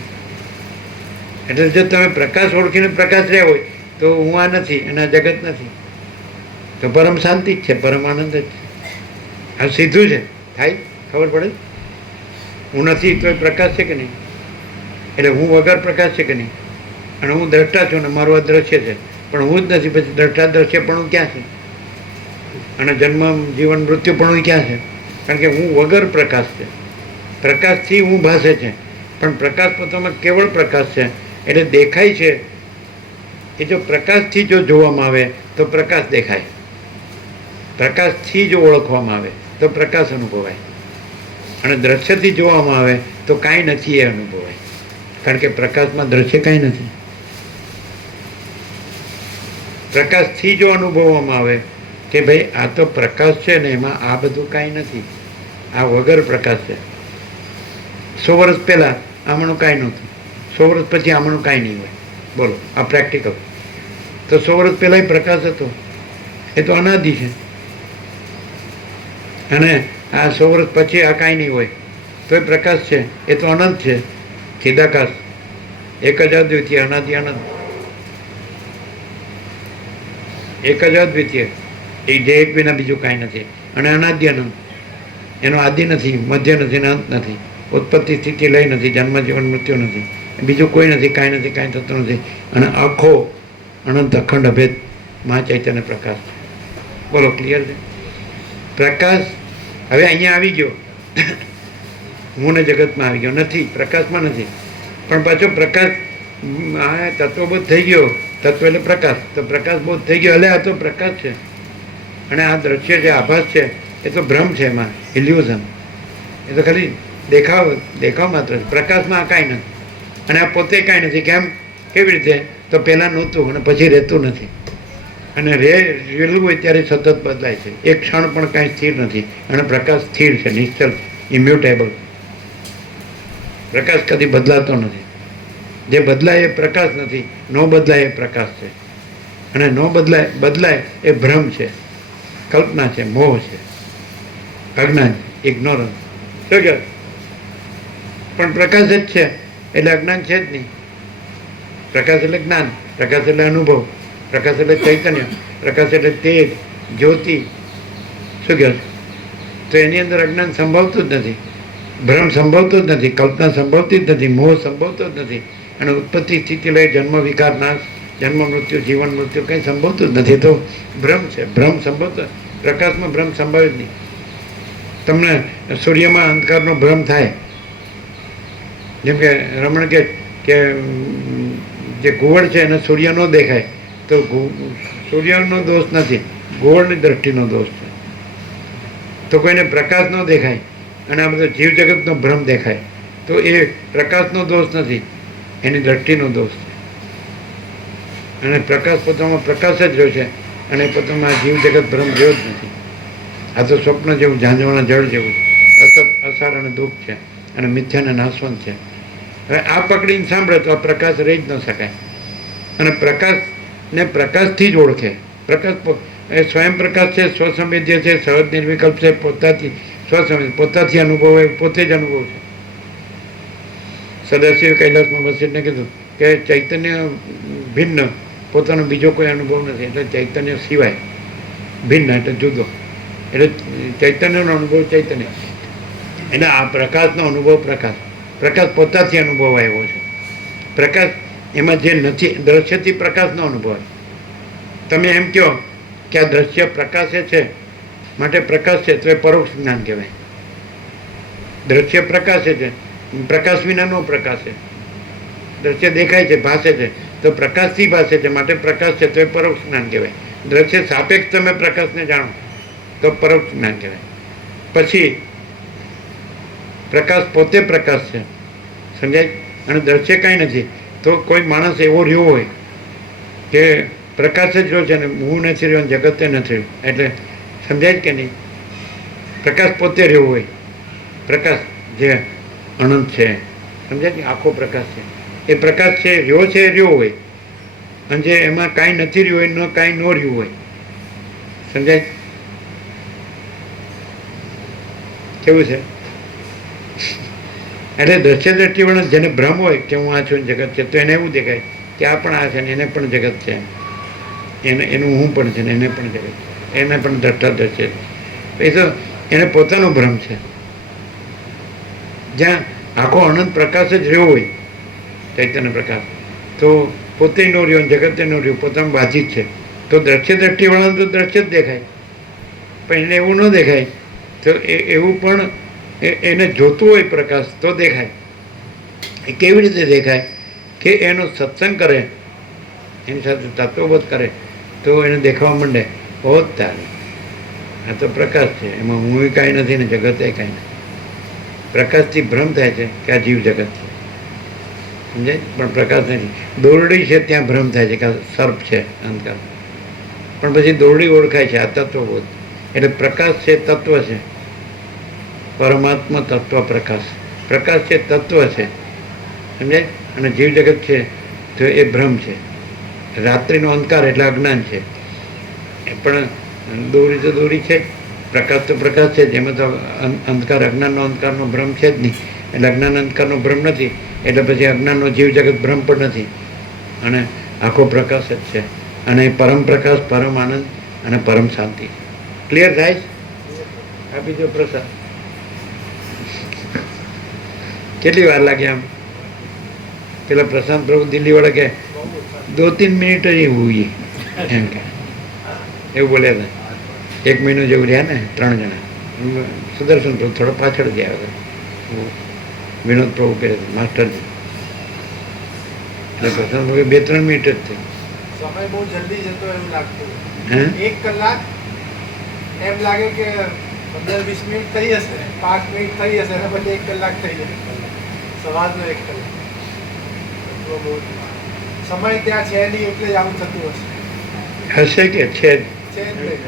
એટલે જો તમે પ્રકાશ ઓળખીને પ્રકાશ રહ્યા હોય તો હું આ નથી અને આ જગત નથી, તો પરમ શાંતિ જ છે, પરમ આનંદ જ છે. આ સીધું છે, થાય ખબર પડે. હું નથી તો એ પ્રકાશ છે કે નહીં? એટલે હું વગર પ્રકાશ છે કે નહીં? અને હું દ્રષ્ટા છું ને મારું આ દ્રશ્ય છે, પણ હું જ નથી. પછી દ્રષ્ટા દ્રશ્ય પણ ક્યાં છે? અને જન્મ જીવન મૃત્યુ પણ ક્યાં છે? કારણ કે હું વગર પ્રકાશ છે. પ્રકાશથી હું ભાસે છે, પણ પ્રકાશ પોતામાં કેવળ પ્રકાશ છે. એટલે દેખાય છે એ જો પ્રકાશથી જો જોવામાં આવે તો પ્રકાશ દેખાય, પ્રકાશથી જો ઓળખવામાં આવે તો પ્રકાશ અનુભવાય, અને દ્રશ્યથી જોવામાં આવે તો કાંઈ નથી એ અનુભવાય. કારણ કે પ્રકાશમાં દ્રશ્ય કાંઈ નથી. પ્રકાશથી જો અનુભવવામાં આવે કે ભાઈ આ તો પ્રકાશ છે ને એમાં આ બધું કાંઈ નથી, આ વગર પ્રકાશ છે. 100 વર્ષ પહેલાં આમાંનું કાંઈ નહોતું, 100 વર્ષ પછી આમાંનું કાંઈ નહીં હોય. બોલો, આ પ્રેક્ટિકલ. તો 100 વર્ષ પહેલાં પ્રકાશ હતો, એ તો અનાદિ છે. અને આ 100 વર્ષ પછી આ કાંઈ નહીં હોય તો એ પ્રકાશ છે, એ તો અનંત છે, ચિદાકાશ, એક જ અદ્વિતીય, અનાદિ અનંત, એક જ અદ્વિતીય, એ જે એક વિના બીજું કાંઈ નથી. અને અનાદિ અનંત, એનો આદિ નથી, મધ્ય નથી ને અંત નથી, ઉત્પત્તિ સ્થિતિ લઈ નથી, જન્મ જીવન મૃત્યુ નથી, બીજું કોઈ નથી, કાંઈ નથી, કાંઈ થતું નથી. અને આખો અનંત અખંડ અભેદ મહા ચૈતન્ય પ્રકાશ છે. બોલો, ક્લિયર છે? પ્રકાશ હવે અહીંયા આવી ગયો, હું ને જગતમાં આવી ગયો નથી, પ્રકાશમાં નથી. પણ પાછો પ્રકાશ આ તત્વબોધ થઈ ગયો, તત્વ એટલે પ્રકાશ, તો પ્રકાશ બોધ થઈ ગયો, એટલે આ તો પ્રકાશ છે. અને આ દ્રશ્ય જે આભાસ છે એ તો ભ્રમ છે, એમાં ઇલ્યુઝન, એ તો ખાલી દેખાવ માત્ર છે. પ્રકાશમાં આ કાંઈ નથી, અને આ પોતે કાંઈ નથી. કેમ? કેવી રીતે? તો પહેલાં નહોતું અને પછી રહેતું નથી, અને રહેલું હોય ત્યારે સતત બદલાય છે. એક ક્ષણ પણ કાંઈ સ્થિર નથી, અને પ્રકાશ સ્થિર છે, નિશ્ચલ, ઇમ્યુટેબલ. પ્રકાશ કદી બદલાતો નથી. જે બદલાય એ પ્રકાશ નથી, ન બદલાય એ પ્રકાશ છે. અને ન બદલાય એ ભ્રમ છે, કલ્પના છે, મોહ છે, અજ્ઞાન, ઇગ્નોરન્સ. શું કહે? પણ પ્રકાશ જ છે એટલે અજ્ઞાન છે જ નહીં. પ્રકાશ એટલે જ્ઞાન, પ્રકાશ એટલે અનુભવ, પ્રકાશ એટલે ચૈતન્ય, પ્રકાશ એટલે તેજ, જ્યોતિ. શું કહે? તો એની અંદર અજ્ઞાન સંભવતું જ નથી, ભ્રમ સંભવતો જ નથી, કલ્પના સંભવતી જ નથી, મોહ સંભવતો જ નથી. અને ઉત્પત્તિ સ્થિતિ લઈ જન્મ વિકાર નાશ, જન્મ મૃત્યુ, જીવન મૃત્યુ કંઈ સંભવતું જ નથી. તો ભ્રમ છે, ભ્રમ સંભવતો. પ્રકાશમાં ભ્રમ સંભવે જ નહીં. તમને સૂર્યમાં અંધકારનો ભ્રમ થાય, જેમ કે રમણ કે જે ઘુવડ છે એને સૂર્ય ન દેખાય, તો સૂર્યનો દોષ નથી, ઘુવડની દ્રષ્ટિનો દોષ છે. તો કોઈને પ્રકાશ ન દેખાય અને આ બધો જીવજગતનો ભ્રમ દેખાય, તો એ પ્રકાશનો દોષ નથી, એની દ્રષ્ટિનો દોષ છે. અને પ્રકાશ પોતામાં પ્રકાશ જ રહ્યો છે, અને પોતામાં જીવજગત ભ્રમ રહ્યો જ નથી. આ તો સ્વપ્ન જેવું, ઝાંઝવાણા જળ જેવું, અસત, અસાર અને દુઃખ છે, અને મિથ્યાને નાશવંત છે. હવે આ પકડીને સાંભળે તો આ પ્રકાશ રહી જ ન શકાય. અને પ્રકાશને પ્રકાશથી જ ઓળખે. પ્રકાશ એ સ્વયં પ્રકાશ છે, સ્વસંવેદ્ય છે, સહજ નિર્વિકલ્પ છે, પોતાથી સ્વસંવેદ, પોતાથી અનુભવ, પોતે જ અનુભવ છે. સદાશિવ કૈલાસમાં વસિષ્ઠને કીધું કે ચૈતન્ય ભિન્ન, પોતાનો બીજો કોઈ અનુભવ નથી, એટલે ચૈતન્ય સિવાય ભિન્ન એટલે જુદો, એટલે ચૈતન્યનો અનુભવ ચૈતન્ય. એટલે આ પ્રકાશનો અનુભવ પ્રકાશ, પ્રકાશ પોતાથી અનુભવ આવ્યો છે. પ્રકાશ એમાં જે નથી, દ્રશ્યથી પ્રકાશનો અનુભવ. તમે એમ કહો કે આ દ્રશ્ય પ્રકાશે છે માટે પ્રકાશ છે, તો એ પરોક્ષ જ્ઞાન કહેવાય. દ્રશ્ય પ્રકાશે છે, પ્રકાશ વિનાનો પ્રકાશ છે. દ્રશ્ય દેખાય છે, ભાષે છે, તો પ્રકાશથી ભાષે છે માટે પ્રકાશ છે, તો એ પરોક્ષ જ્ઞાન કહેવાય. દ્રશ્ય સાપેક્ષ તમે પ્રકાશને જાણો તો પરોક્ષ જ્ઞાન કહેવાય. પછી પ્રકાશ પોતે પ્રકાશ છે, સમજાય? અને દ્રશ્ય કાંઈ નથી. તો કોઈ માણસ એવો રહ્યો હોય કે પ્રકાશ જ રહ્યો છે ને હું નથી રહ્યો, જગતે નથી રહ્યું, એટલે સમજાય જ કે નહીં? પ્રકાશ પોતે રહ્યો હોય, પ્રકાશ જે અનંત છે, સમજાય કે આખો પ્રકાશ છે, એ પ્રકાશ છે, રહ્યો હોય, અને જે એમાં કાંઈ નથી રહ્યું હોય, ન કાંઈ ન રહ્યું હોય. સમજાય? કેવું છે? એટલે દ્રશ્ય દ્રષ્ટિવાળા જેને ભ્રમ હોય કે હું આ છું, જગત છે, તો એને એવું દેખાય કે આ પણ આ છે ને એને પણ જગત છે, એનું હું પણ છે ને એને પણ જગત છે, એને પણ દ્રષ્ટા દ્રશ્ય છે. એ તો એને પોતાનો ભ્રમ છે. જ્યાં આખો અનંત પ્રકાશ જ રહ્યો હોય, ચૈતન્ય પ્રકાશ, તો પોતે નો રહ્યો, જગતે નો રહ્યો, પોતાનું બાધિત છે. તો દ્રશ્ય દ્રષ્ટિવાળાને તો દ્રશ્ય જ દેખાય, પણ એને એવું ન દેખાય. તો એવું પણ એને જોતું હોય પ્રકાશ તો દેખાય. એ કેવી રીતે દેખાય? કે એનો સત્સંગ કરે, એની સાથે તત્વબોધ કરે, તો એને દેખાવા માંડે, બહુ જ તારે આ તો પ્રકાશ છે, એમાં હું કાંઈ નથી ને જગતે કાંઈ નથી. પ્રકાશથી ભ્રમ થાય છે કે આ જીવ જગત છે, સમજાય? પણ પ્રકાશ નથી. દોરડી છે ત્યાં ભ્રમ થાય છે કે આ સર્પ છે, અંધકાર, પણ પછી દોરડી ઓળખાય છે, આ તત્વબોધ. એટલે પ્રકાશ છે, તત્વ છે, પરમાત્મા તત્વ પ્રકાશ. પ્રકાશ છે, તત્વ છે, સમજાય? અને જીવ જગત છે તો એ ભ્રમ છે. રાત્રિનો અંધકાર એટલે અજ્ઞાન છે, પણ દોરી તો દોરી છે, પ્રકાશ તો પ્રકાશ છે, જેમાં તો અંધકાર, અજ્ઞાનનો અંધકારનો ભ્રમ છે જ નહીં. એટલે અજ્ઞાન અંધકારનો ભ્રમ નથી, એટલે પછી અજ્ઞાનનો જીવ જગત ભ્રમ પણ નથી, અને આખો પ્રકાશ જ છે. અને પરમ પ્રકાશ, પરમ આનંદ અને પરમ શાંતિ. ક્લિયર થાય? આપી દો પ્રસાદ. કેટલી વાર લાગે આમ? પેલા પ્રશાંત પ્રભુ દિલ્હી વાળા કે 2-3 મિનિટ જ હુઈ, એમ કે એવું બોલ્યા હતા. 1 મહિનો જેવું રહ્યા ને 3 જણા. સુદર્શન પ્રભુ થોડા પાછળ જ આવ્યા હતા, વિનોદ પ્રભુ કહે માસ્ટરજી. એટલે પ્રથમ વખત 2-3 મિનિટ જ થઈ. સમય બહુ જલ્દી જતો એવું લાગતું. હે 1 કલાક એમ લાગે કે 15-20 મિનિટ થઈ હશે, 5 મિનિટ થઈ હશે અને પછી 1 કલાક થઈ જશે. સવારનો 1 કલાક એટલો બહુ સમય ત્યાં છે નહીં એટલે જ આવું થતું હશે. હશે કે છે જ. છે જ નહીં.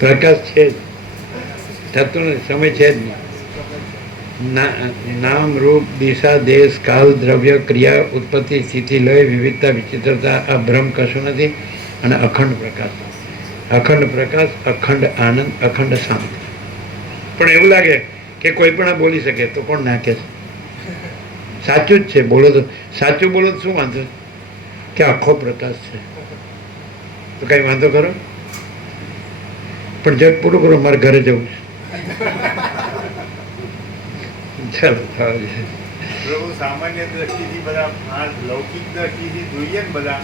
પ્રકાશ છે જ, થતું નથી, સમય છે જ નહીં. નામ રૂપ દિશા દેશ કાલ દ્રવ્ય ક્રિયા ઉત્પત્તિ સ્થિતિ લય વિવિધતા વિચિત્રતા આ ભ્રમ કશું નથી. અને અખંડ પ્રકાશ, અખંડ આનંદ, અખંડ શાંત. પણ એવું લાગે કે કોઈ પણ આ બોલી શકે તો કોણ નાખે છે? સાચું જ છે, બોલો તો સાચું બોલો તો શું વાંધો કે આખો પ્રકાશ છે તો કઈ વાંધો કરો. પણ જગ પૂરું કરો, મારે ઘરે જવું છે. ચાલો પ્રભુ સામાન્ય દ્રષ્ટિથી બધા આ લૌકિક દ્રષ્ટિથી જોઈએ ને બધા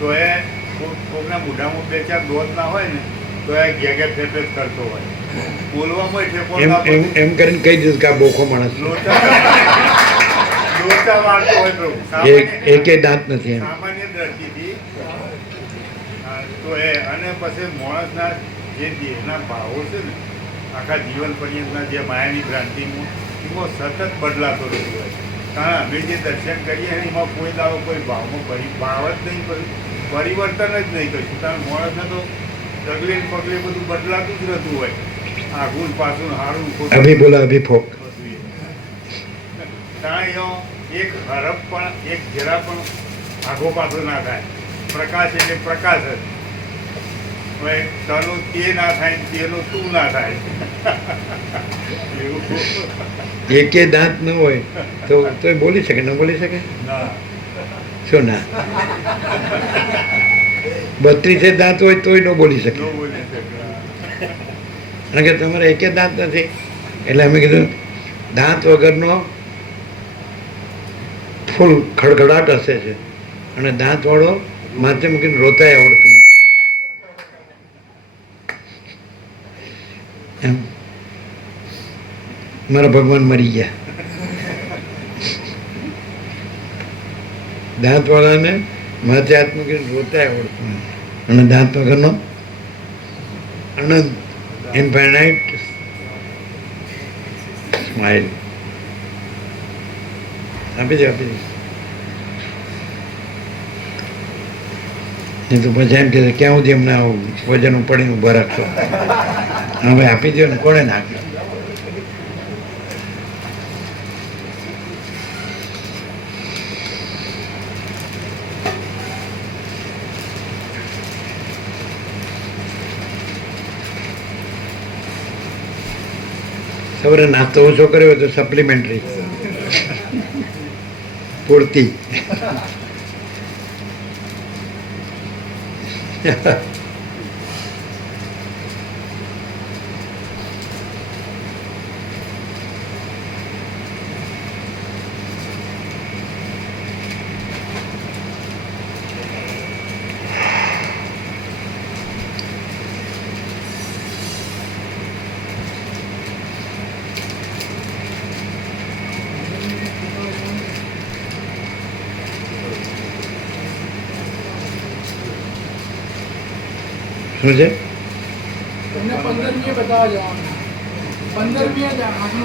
તો એ કોકના મોઢામાં 2-4 દોત ના હોય ને તો એ ઘેઘે ફેફે જ કરતો હોય, બોલવામાં એમ કરીને કહી દીધું કે આ બોખો માણસ છે. લોચા વાળતો હોય પ્રભુ એકે દાંત નથી એમ. સામાન્ય દ્રષ્ટિથી તો એ અને પછી માણસના જે દેહના ભાવો છે ને આખા જીવન પર્યંતના જે માયાની ભ્રાંતિમાં એમાં સતત બદલાતો રહેતો હોય. કારણ અમે જે દર્શન કરીએ ને એમાં કોઈ દાવો કોઈ ભાવમાં ભાવ જ નહીં, પરિવર્તન જ નહીં કરીશું. કારણ માણસને તો ડગલે ને પગલે બધું બદલાતું જ રહેતું હોય, આગું પાછું હારું અભી બોલા અભી ફોક. ત્યાં એક હરફ પણ એક જરા પણ આગો પાછો ના થાય. પ્રકાશ એટલે પ્રકાશ જ. હવે તનું તે ના થાય, તેનું તું ના થાય. એકે દાંત ન હોય તો બોલી શકે, ન બોલી શકે? ના શું ના? 32 દાંત હોય તોય ન બોલી શકે. ન બોલી શકે. કારણ કે તમારે એકે દાંત નથી એટલે અમે કીધું દાંત વગરનો ફૂલ ખડખડાટ હશે છે અને દાંત વાળો માથે મૂકીને રોતાય આવડતું નથી. એમ મારા ભગવાન મરી ગયા. દાંત વાળાને માથે હાથ મૂકીને રોતાય આવડતું નથી અને દાંત વગરનો અનંત ઇન્ફાઇનાઇટ સ્માઇલ. આપી દે નહીં તો પછી એમ કે ક્યાં સુધી એમને વજન ઉપાડીને ઉભા રાખશો? હવે આપી દો ને, કોણે નાખ્યું? સવારે નાસ્તો ઓછો કર્યો હોય તો સપ્લિમેન્ટરી પૂરતી. શું છે?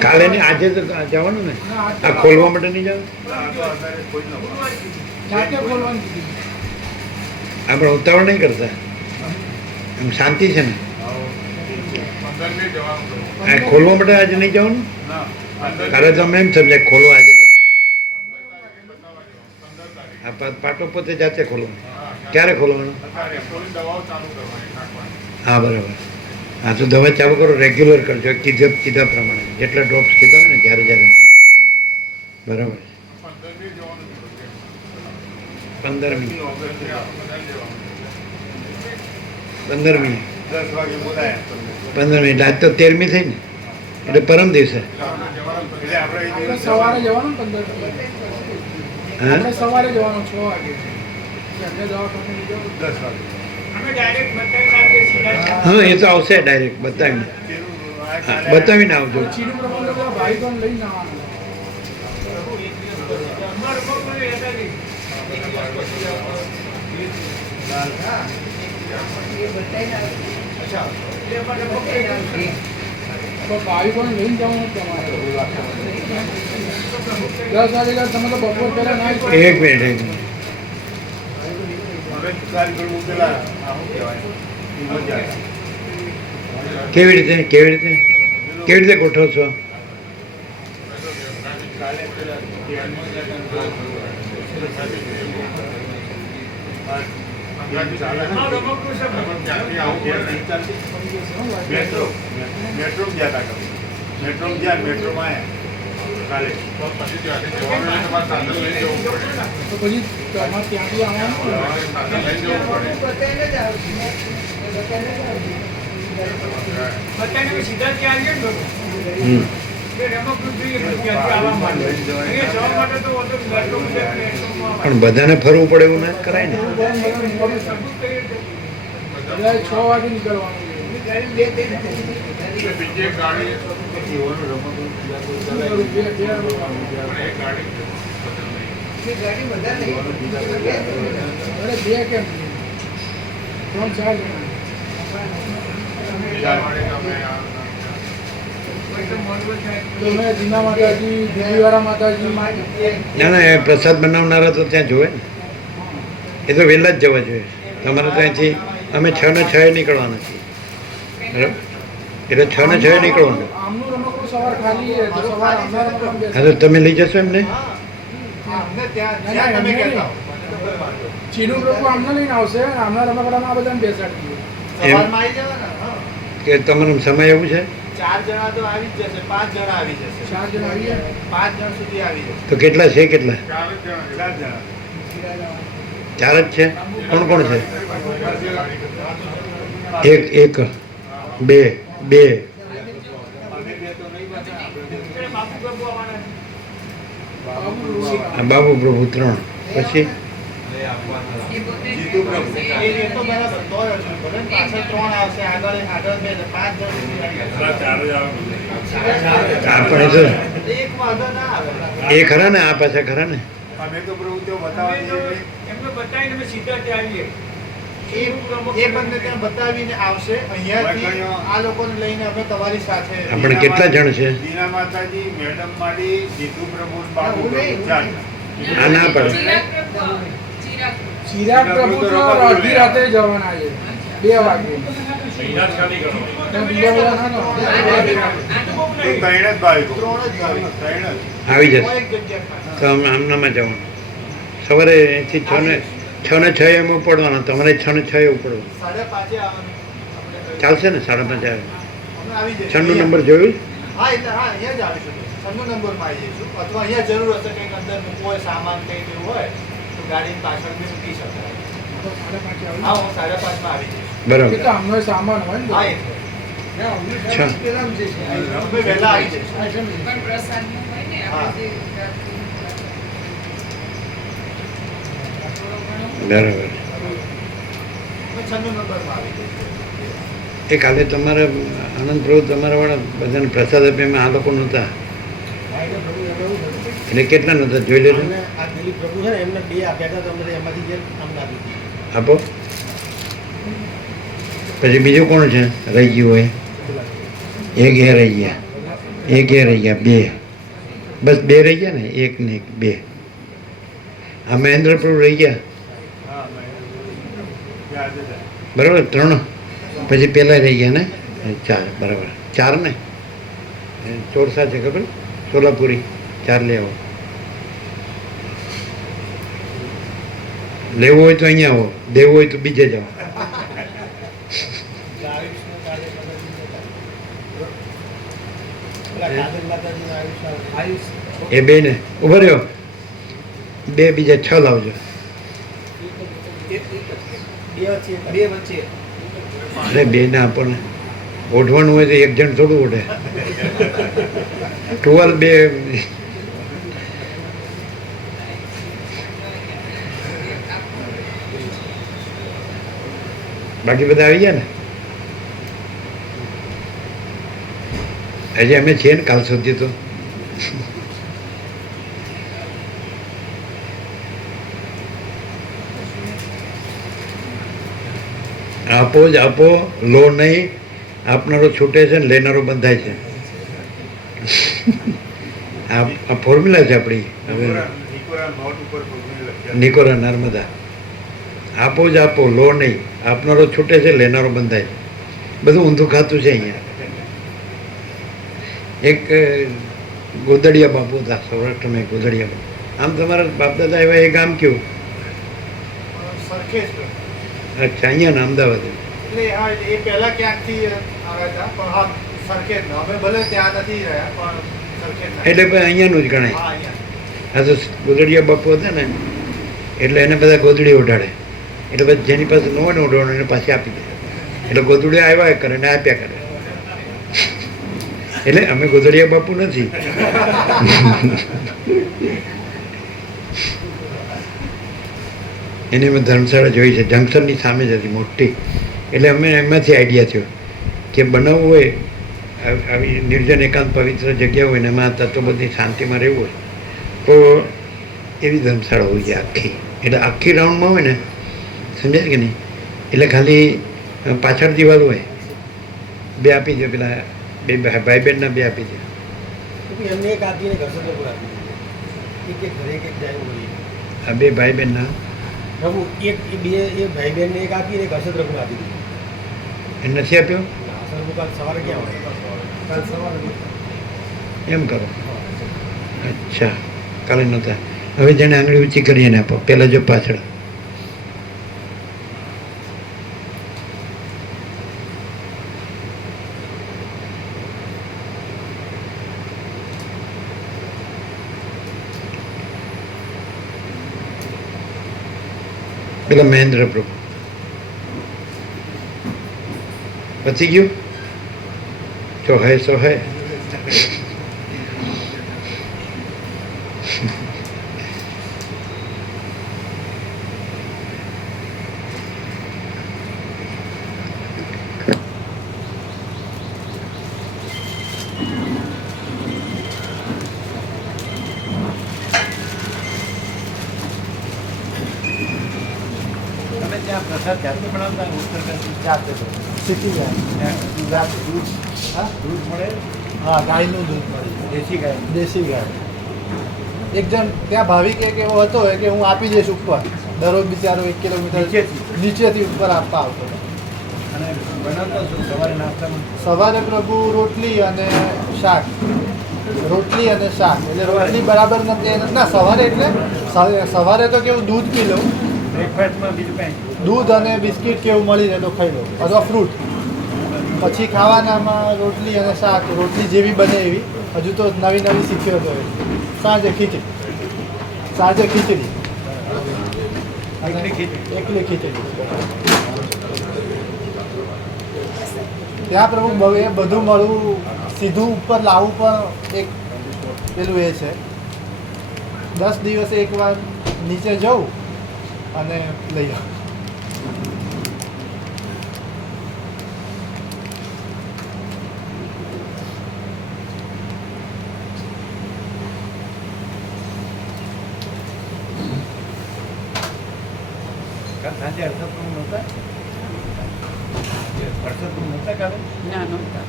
કાલે ને આજે તો જવાનું ને, આ ખોલવા માટે નહીં જવાનું. આપણે ઉતાવળ નહીં કરતા, એમ શાંતિ છે ને. આ ખોલવા માટે આજે નહીં જવાનું. કાલે તો અમે એમ સમજાય ખોલવા આજે જવાનું. આ પાટો પોતે જાતે ખોલવાનું. ક્યારે ખોલવાનું? હા બરાબર. હા તો દવા ચાલુ કરો, રેગ્યુલર કરજો, કીધા પ્રમાણે જેટલા ડ્રોપ્સ કીધા હોય ને જ્યારે બરાબર. 15 મિનિટ 15 મિનિટ 15 મિનિટ. આજ તો 13મી થઈ ને એટલે પરમ દિવસે. સવારે જવાનું 15 હા સવારે જવાનું 6 વાગે. હા એ તો આવશે ડાયરેક્ટ બતાવીને. બતાવીને આવજો. હા. એ બતાવીને આવે. અચ્છા એટલે મને બતાવીને આવે. ભાવિકોને લઈને જવાનું તમારે 10 વાગે તમે તો બપોર પહેલા ના એક મિનિટ હવે કાલ કરવું પેલા આ શું કહેવાય એ મજા આવે. કેવી રીતે ગોઠવો છો? કાલે પેલા મેટ્રો મેટ્રો ગયા હતા મેટ્રો ગયા મેટ્રોમાં આવ્યા કાલે પછી ત્યાંથી જવાનું હોય તમારે સાધન લઈ જવું પડે. તો પછી તમારે ત્યાંથી આવવાનું તમારે સાધન લઈ જવું પડે. બતાવીને જ આવશે. બતાવીને જ આવશે. બતાવીને સીધા ત્યાં આવીએ ને હમ. પણ બધાને ફરવું પડે એવું ના જ કરાય ને. બધાએ 6 વાગે નીકળવાનું બે ત્રણ એટલે બીજી એક ગાડી પણ એક ગાડી ની ગાડી બધા નહીં. અરે 2 કેમ 3-4 જણા બીજા વાળી તમે આ તમે જીના માતાજી દેવીવાળા માતાજી ના ના એ પ્રસાદ બનાવનારા તો ત્યાં જોવે ને. એ તો વહેલા જ જવા જોઈએ. તમારે ત્યાંથી અમે 6 ને 6 નીકળવાના છીએ બરાબર. એટલે 6 ને 6 નીકળવાનું. આમનું રમકડું સવાર ખાલી છે તો સવાર આવનાર રમકડું બેસે. હા તો તમે લઈ જશો એમને? અમને ત્યાં તમે કહેતા હો ચીનું લોકો આમને લઈને આવશે અને આમના રમકડામાં આ બધાને બેસાડી દઈએ. સવારમાં આવી જવાના હા કે તમારો સમય એવું છે 4 જણા તો આવી જ જશે 5 જણા આવી જશે 4 જણા આવીએ 5 જણ સુધી આવી જશે તો કેટલા છે? કેટલા? 4 જ જણા. 4 જ છે. કોણ કોણ છે? એક 2 આ બાબુ પ્રભુ 3 પછી જીતુ પ્રભુ એ તો બરાબર તો હજુ ભલે ને પાછળ 3 આવશે આગળ 2 5 જણ સુધી આવી જશે આ પણ એ તો એક વાંધો ના આવે એ ખરા ને આ પાછા ખરા ને. અમે તો પ્રવૃત્તિઓ બતાવવાની એ બંને ત્યાં બતાવીને આવશે અહીંયાથી આ લોકોને લઈને અમે તમારી સાથે આપણે કેટલા જણ છે? દીના માતાજી મેડમ માડી જીતુ પ્રભુ બાબુ એવું નહીં. ચાર આ ના પડે. ચિરાગ પ્રભુ તો અડધી રાતે જવાના છે 2 વાગે ત્યાં બીજા બધા ના તો ત્રણ જ ભાવિકો 3 જ આવી ત્રણ જ આવી જશે. એક જગ્યા તો આમનામાં જવાનું. સવારે અહીંથી 6 ને 6 એમ ઉપડવાનું. તમારે 6 ને 6 ઉપડવાનું. 5:30 આવવાનું આપણે ચાલશે ને? 5:30 આવે. અમે આવી જઈશું 6 નો નંબર જોયું? હા એટલે હા અહીંયા જ આવીશું 6 નંબરમાં આવી જઈશું અથવા અહીંયા જરૂર હશે કંઈક અંદર મૂકવો હોય સામાન કંઈક એવું હોય તો ગાડી પાછળ બી મૂકી શકાય 5:30 હા હું 5:30 માં આવી જઈશ બરાબર. એ તો આમનો સામાન હોય ને હા બધો. એટલે પેલા જ છે. અમે વહેલા આવી જઈશું હા બરાબર. અમે 6 નંબરમાં આવી જઈશું એ કાલે તમારા આનંદ પ્રભુ તમારા વાળા બધાને પ્રસાદ આપ્યામાં આ લોકો નહોતા. એટલે કેટલા નહોતા જોઈ લેજો. આ દિલીપ પ્રભુ છે ને એમને 2 આપ્યા હતા તમને એમાંથી જે અમને આપી દીધી. આપો. પછી બીજું કોણ છે રહી ગયું હોય? એક એ રહી ગયા. 2 બસ 2 રહી ગયા ને. 1 ને 1 2. આ મહેન્દ્ર પ્રભુ રહી ગયા હા યાદ હતા બરાબર. 3 પછી પેલા રહી ગયા ને 4 બરાબર. 4 ને ચોરસા છે ખબર? સોલાપુરી 4 લેવો. લેવું હોય તો અહીંયા આવો, દેવું હોય તો બીજે જાઓ. એ બે ને ઉભા રહ્યો. 2 બીજા 6 લાવજો. બે વચ્ચે અરે 2 ને આપો ને. ઓઢવાનું હોય તો એક જણ થોડું ઓઢે. ટુવાલ 2 બાકી બધા આવી ગયા ને? હજી અમે છીએ ને કાલ સુધી તો. આપો જ આપો, લો નહીં. આપનારો છૂટે છે ને લેનારો બંધાય છે. આ ફોર્મ્યુલા છે આપણી. હવે નિકોરા નોટ ઉપર formula લખ્યા છે. નિકોરા નર્મદા. આપો જ આપો, લો નહીં. આપનારો છૂટે છે, લેનારો બંધાય છે. બધું ઊંધું ખાતું છે અહીંયા. એક ગોદડિયા બાપુ હતા સૌરાષ્ટ્રમાં, ગોદડિયા બાપુ. આમ તમારા બાપદાદા એવા એ ગામ કયું? સરખેજ પર. અચ્છા, અહીંયા ને અમદાવાદ. એટલે હા, એ પહેલા ક્યાંકથી આવ્યા હતા, પણ હા સરખેજ. અમે ભલે ત્યાં નથી રહ્યા, પણ સરખેજ. એટલે ભાઈ અહીંયાનું જ ગણાય. હા, અહીંયા. આ તો ગોદડિયા બાપુ હતા ને, એટલે એને બધા ગોદડી ઉડાડે. એટલે પછી જેની પાસે ન હોય ને ઉડાડવાનું એને પાછી આપી દે. એટલે ગોદડિયા આવ્યા કરે ને આપ્યા કરે. એટલે અમે ગોદડિયા બાપુ નથી. એની અમે ધર્મશાળા જોઈ છે, જંકશનની સામે જ હતી મોટી. એટલે અમે એમાંથી આઈડિયા થયો કે બનાવવું હોય આવી નિર્જન એકાંત પવિત્ર જગ્યા હોય ને એમાં તત્વબદ્ધની શાંતિમાં રહેવું હોય તો એવી ધર્મશાળા હોય છે આખી. એટલે આખી રાઉન્ડમાં હોય ને, સમજાય કે નહીં? એટલે ખાલી પાછળ દિવાલ હોય, બે આપી દો, પેલા બે ભાઈ બહેનના બે આપી દો. એમને એક આપીને ઘસરપુર આપી દીધી. એક ઘરે એક જાય બોલી. આ બે ભાઈ બહેનના પ્રભુ એક બે એ ભાઈ બહેનને એક આપીને ઘસરપુર આપી દીધી. એ નથી આપ્યો. ઘસરપુર કાલ સવારે ક્યાં હોય? કાલ સવારે એમ કરો. અચ્છા, કાલે નહોતા. હવે જેને આંગળી ઊંચી કરી એને આપો. પહેલાં જો પાછળ. પેલા મહેન્દ્ર પ્રભુ. પતી ગયું? જો હે સો હે. તમે ત્યાં પ્રસાદ જાતે બનાવતા ઉત્તરકાશી જાતે શીખી જાય. જાતે દૂધ. હા, દૂધ મળે, હા, ગાયનું દૂધ મળે. દેશી ગાય. દેશી ગાય. એક જણ ત્યાં ભાવિક એક એવો હતો કે હું આપી દઈશ ઉપર. દરરોજ બિચારો 1 કિલોમીટર નીચેથી ઉપર આપવા આવતો હતો. અને બનાવતા શું સવારે નાસ્તામાં? સવારે પ્રભુ રોટલી અને શાક. રોટલી અને શાક એટલે રોટલી બરાબર નથી. ના, સવારે એટલે સવારે તો કેવું દૂધ પી લઉં, બ્રેકફાસ્ટમાં બીજું કાંઈ? દૂધ અને બિસ્કિટ કેવું મળી રહે તો ખાઈ લઉં, અથવા ફ્રૂટ. પછી ખાવાનામાં રોટલી અને શાક, રોટલી જેવી બને એવી. હજુ તો નવી નવી શીખ્યો હતો. સાંજે ખીચડી. સાંજે ખીચડી. એકલી ખીચડી. ત્યાં પ્રભુ એ બધું મળવું, સીધું ઉપર લાવવું પણ એક પેલું એ છે. 10 દિવસે એકવાર નીચે જવું અને લઈ આવું. કાલ સાંજે હર્ષદપુર નહોતા? હર્ષદપુર નહોતા કાલે? ના નહોતા.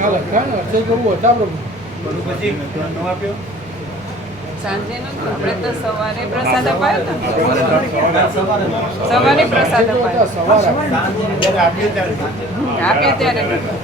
કાલે કાંઈ અક્ષય કરવું હતા પ્રભુ. બધું પછી ન આપ્યો? સાંજે નહોતું, આપણે તો સવારે પ્રસાદ અપાયો ને. સવારે સવારે પ્રસાદ અપાયો. સવારે સાંજે જ્યારે આપ્યો ત્યારે આપ્યો ત્યારે નહોતું.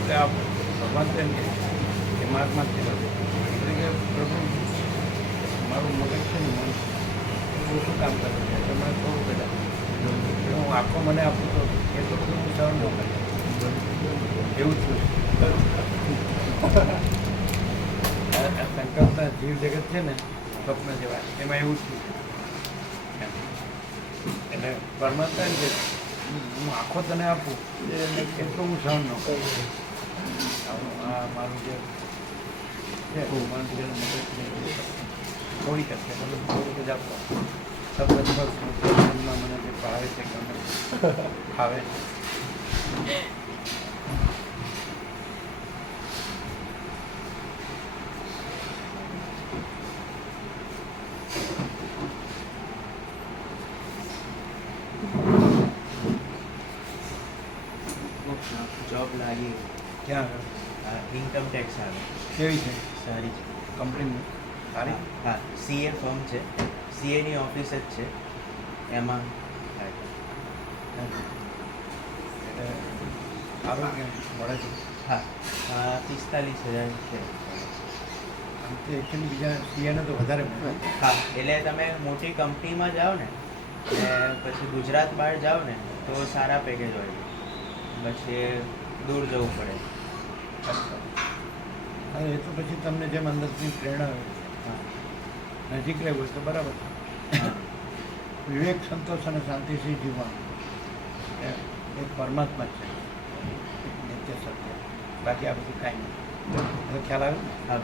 એટલે આ ભગવાન તેમ કે મહાત્મા કીધું એટલે કે પ્રભુ મારું મગજ છે ને મન ઓછું કામ કરે છે એટલે મને થોડું બધા હું આખો મને આપું તો એટલું બધું હું સહન ન કરી એવું જ છું આ સંકલ્પના જીવ જગત છે ને સ્વપ્ન જેવા એમાં એવું જ છું એટલે પરમાત્મા એમ કે હું આખો તને આપું એટલું હું સહન ન કરું આ મારું જે છે ભગવાન થોડી કરશે બધું થોડુંક જ આપો સબમાં મને જે ભાવે છે ગમે ફાવે જોબ લાગી ક્યાં ઇન્કમ ટેક્સ આવે કેવી છે સારી છે કંપનીની સારી હા સીએ ફર્મ છે સીએની ઓફિસ જ છે એમાં એટલે આરોગ્ય મળે છે હા 45,000 છે આમ તો એકચ્યુઅલી બીજા સીએને તો વધારે મળે હા એટલે તમે મોટી કંપનીમાં જાઓ ને પછી ગુજરાત બહાર જાઓ ને તો સારા પેકેજ હોય પછી દૂર જવું પડે હા એ તો પછી તમને જેમ અંદરથી પ્રેરણા હોય હા નજીક રહેવું હોય તો બરાબર વિવેક સંતોષ અને શાંતિથી જીવવાનું એ એક પરમાત્મા જ છે એક નિત્ય સત્ય બાકી આ બધું કાંઈ નહીં એટલે ખ્યાલ આવે ને હા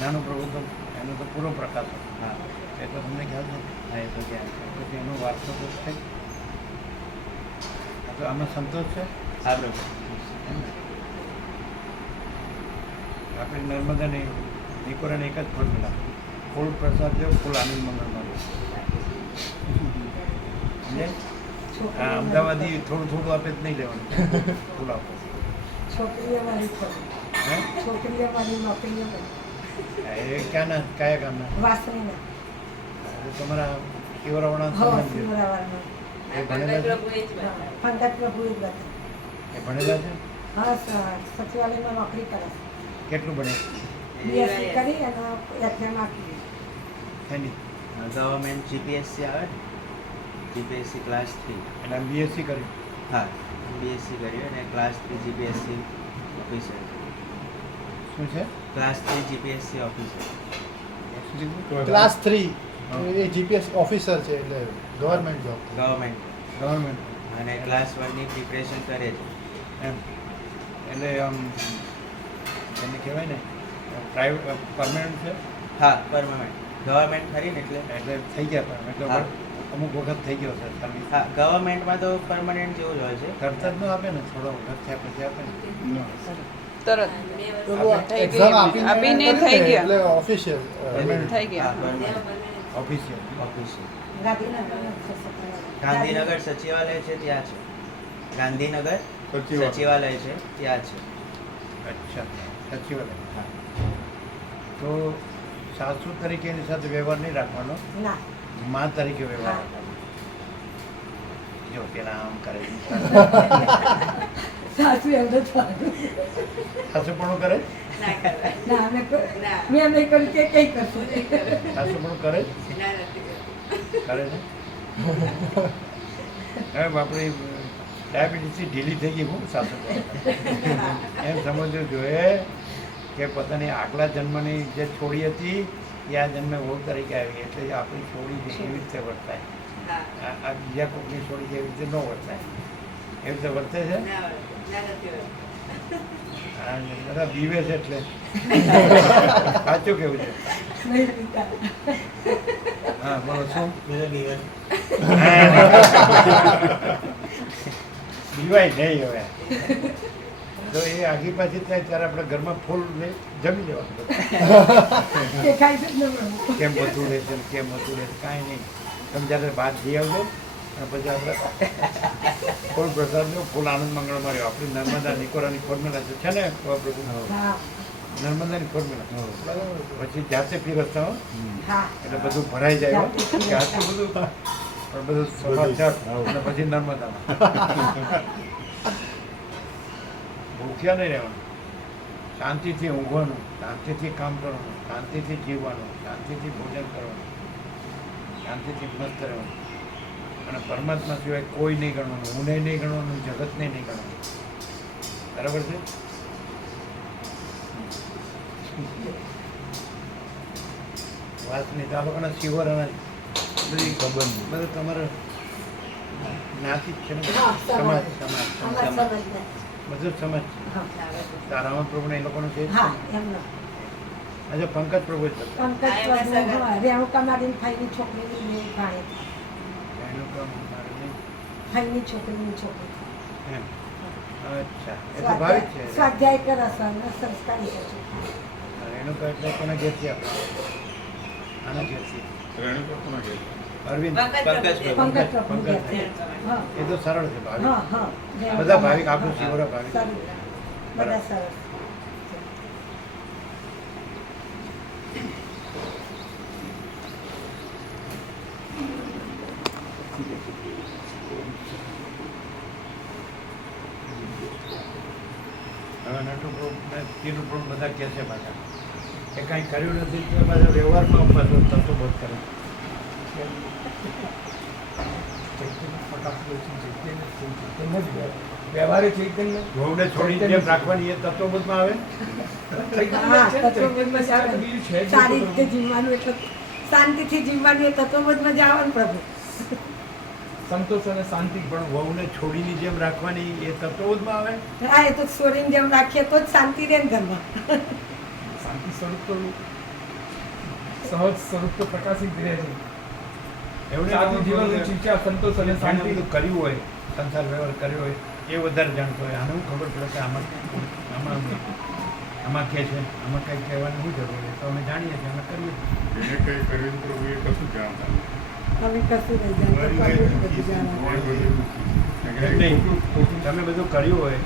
નાનો પ્રભુ તો એનો તો પૂરો પ્રકાશ હતો હા એટલે તમને ખ્યાલ છે હા એ તો ક્યાં પછી એનો વારસો તો છે તો આમાં સંતોષ છે હા બરોબર એમ ને આપણે નર્મદાની નિકોરાને એક જ ફોર્મ્યુલા ફૂલ પ્રસાદ લો ફૂલ આનંદ મંગળમાં લો સમજે આ અમદાવાદી થોડું થોડું આપે જ નહીં લેવાનું ફૂલ આપો છોકરીઓ મારી હે છોકરીઓ મારી નોકરીઓ એ ક્યાંના કયા ગામના વાસણીના તમારા કેવરાવાળા હો સંબંધી શિવરાવાળમાં એ ભણેલા છે પંકજ પ્રભુ એ બધા એ ભણેલા છે હા સચિવાલયમાં નોકરી કરે કેટલું ભણે બીએસસી કરી અને એક્ઝામ આપી એની ગવર્મેન્ટ જીપીએસસી આવે ને જીપીએસસી ક્લાસ 3 એટલે આમ બીએસસી કર્યું હા બીએસસી કર્યું અને ક્લાસ 3 જીપીએસસી ઓફિસર શું છે ક્લાસ 3 જીપીએસસી ઓફિસર ક્લાસ 3 એ જીપીએસ ઓફિસર છે એટલે ગવર્મેન્ટ જોબ ગવર્મેન્ટ ગવર્મેન્ટ અને ક્લાસ 1 ની પ્રિપરેશન કરે છે એમ એટલે આમ એને કહેવાય ને પ્રાઇવેટ પરમાનન્ટ છે હા પરમાનન્ટ ગવર્મેન્ટ ખરી ને એટલે એટલે થઈ ગયા પરમાનન્ટ એટલે હા. અમુક વખત થઈ ગયો છે સર્વિસ હા ગવર્મેન્ટમાં તો પરમાનન્ટ જેવું જ હોય છે તરત જ ન આપે ને થોડો વખત થયા પછી આપે ને તરત એક્ઝામ આપીને થઈ ગયા. એટલે ઓફિશિયલ થઈ ગયા હા permanent official officer Gandhinagar Gandhinagar સચિવાલય છે ત્યાં છે ગાંધીનગર સચિવાલય છે ત્યાં છે અચ્છા સચિવાલય હા તો સાસુ તરીકે એની સાથે વ્યવહાર નહીં રાખવાનો ના મા તરીકે વ્યવહાર હા. રાખવાનો જો પેલા આમ કરે છે. સાસુ એમને થયું સાસુ પણ કરે ના મેં એમને કહ્યું કે કંઈ કરશું સાસુ પણ કરે કરે છે હવે આપણી ડાયાબિટીસથી ઢીલી થઈ ગઈ હું સાસુ એમ સમજવું જોઈએ કે પોતાની આગલા જન્મની જે છોડી હતી એ આ જન્મે વહુ તરીકે આવી એટલે આપણી છોડી જે એવી રીતે વર્તાય આ બીજા કોઈની છોડી જે એવી રીતે ન વર્તાય એવી રીતે વર્તે છે હા બધા બીવે છે એટલે સાચું કેવું છે નહીં પીતા હા બોલો શું બીવાય નહીં હવે તો એ આગી પાછી થાય ત્યારે આપણે ઘરમાં ફૂલ લઈ જમી લેવાનું કે ખાઈ જ ન મળવું કેમ બધું રહેશે ને કેમ બધું રહેશે કાંઈ નહીં તમે જ્યારે બહાર જઈ આવજો અને પછી આપણે ફૂલ પ્રસાદનો ફૂલ આનંદ મંગળમાં રહ્યો આપણી નર્મદા નિકોરાની ફોર્મ્યુલા છે ને પ્રભુ હા નર્મદાની ફોર્મ્યુલા પછી જાતે પીરસતા હો હા એટલે બધું ભરાઈ જાય હો. કે આટલું બધું પણ બધું સફળ અને પછી નર્મદામાં ભૂખ્યા નહીં રહેવાનું, શાંતિથી ઊંઘવાનું, શાંતિથી કામ કરવાનું, શાંતિથી જીવવાનું, શાંતિથી ભોજન કરવાનું, શાંતિથી મસ્ત રહેવાનું અને પરમાત્મા સિવાય કોઈ નહીં ગણવાનું, ઊંડે નહીં ગણવાનું, જગતને નહીં ગણવાનું. બરાબર છે? વાસની તો આ લોકોના શિવર અને બધી ખબર નહીં, બધું તમારે જ્ઞાતિ જ છે ને, હા, સમાજ સમાજ. સમાજ અમારા સમાજ સમાજના. બધું સમાજ હા. તારામાં પ્રભુ એ લોકોનું છે જ હા, ને? એમનો. અચ્છા, પંકજ પ્રભુ જ હતા. પંકજ પ્રભુ, હા, રેણુકા મારીની ફાઈની છોકરીની બે ભાણી. એનું કામ મારે નહીં. ફાઈની છોકરીની છોકરી. એમ. અચ્છા, એ તો ભાવિક છે. સ્વાધ્યાય કરે છે અને સંસ્કારી છે. એનું કામ એટલે કોના ઘેરથી આપણે આના ઘેરથી અરવિંદ પંકજ પ્રભુ ઘેરથી. હા. એ તો સરળ છે ભાવિક. હા, હા. બધા ભાવિક, આપણું શિવરા ભાવિક. સરળ. બધા સરળ. હવે નટુ પ્રભુ ને તીનું પ્રભુ બધા કહે છે પાછા એ કાંઈ કર્યું નથી તો પાછા વ્યવહારમાં પાછો તત્વ બોધ કરે. વ્યવહારિક ચૈતન્ય વહુને છોડીને જેમ રાખવાની એ તત્વબોધમાં આવે. હા, તત્વબોધમાં જ આવે. સારી રીતે જીવવાનું એટલે શાંતિથી જીવવાનું એ તત્વબોધમાં જ આવે ને પ્રભુ. સંતોષ અને શાંતિ. પણ વહુને છોડીની જેમ રાખવાની એ તત્વબોધમાં આવે. હા, એ તો છોડીને જેમ રાખીએ તો જ શાંતિ રહે ને ઘરમાં. શાંતિ સ્વરૂપ તો સહજ સ્વરૂપ તો પ્રકાશિત રહે છે. એવું સાદું જીવનનું ચિંતા, સંતોષ અને શાંતિ બધું કર્યું હોય, સંસાર વ્યવહાર કર્યો હોય એ વધારે જાણતો હોય. આને હું ખબર પડે કે આમાં કહે છે, આમાં કંઈક કહેવાની શું જરૂર છે, તો અમે જાણીએ છીએ, અમે કરીએ છીએ. એને કંઈ કર્યું પ્રભુ એ કશું જાણતા અમે કશું નહીં જાણતા, પ્રભુને બધું જાણવાનું. એમ નહીં, તમે બધું કર્યું હોય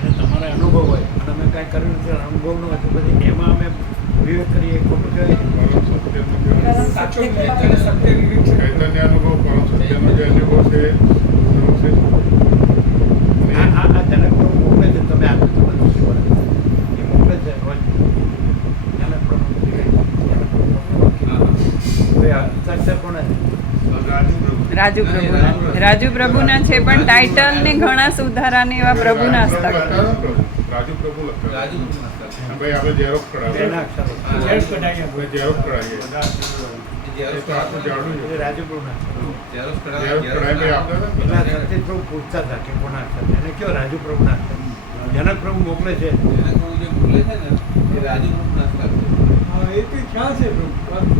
અને તમારો અનુભવ હોય અને અમે કાંઈ કર્યું નથી, અનુભવ ન હોય તો પછી એમાં અમે વિવેક કરીએ, ખોટું કહેવાય. સાચો વિવેક અને સત્ય વિવેક છે. ચૈતન્ય અનુભવ, પરમ સત્યનો જે અનુભવ છે આ જનક પ્રભુ મોકલે છે, તમે આપ્યું તો બધું શીખો એ મોકલે છે રોજ. જનક પ્રભુ સાક્ષર કોના છે? રાજુ પ્રભુ. રાજુ પ્રભુના છે પણ ટાઇટલ ને ઘણા સુધારા ને એવા પ્રભુના હસ્તક. રાજુ પ્રભુ લખતા ભાઈ આપણે ઝેરોક્સ કરાવીએ. એના અક્ષરો ઝેરોક્સ કઢાવીએ. એ તો આખું જાણવું એ રાજુ પ્રભુના ઝેરોક્સ કઢાવી આપતા પેલા સત્ય પ્રભુ પૂછતા હતા કે કોના અક્ષર છે, એને કયો રાજુ પ્રભુના અક્ષર. જનક પ્રભુ મોકલે છે હા, એ તો ક્યાં છે પ્રભુ?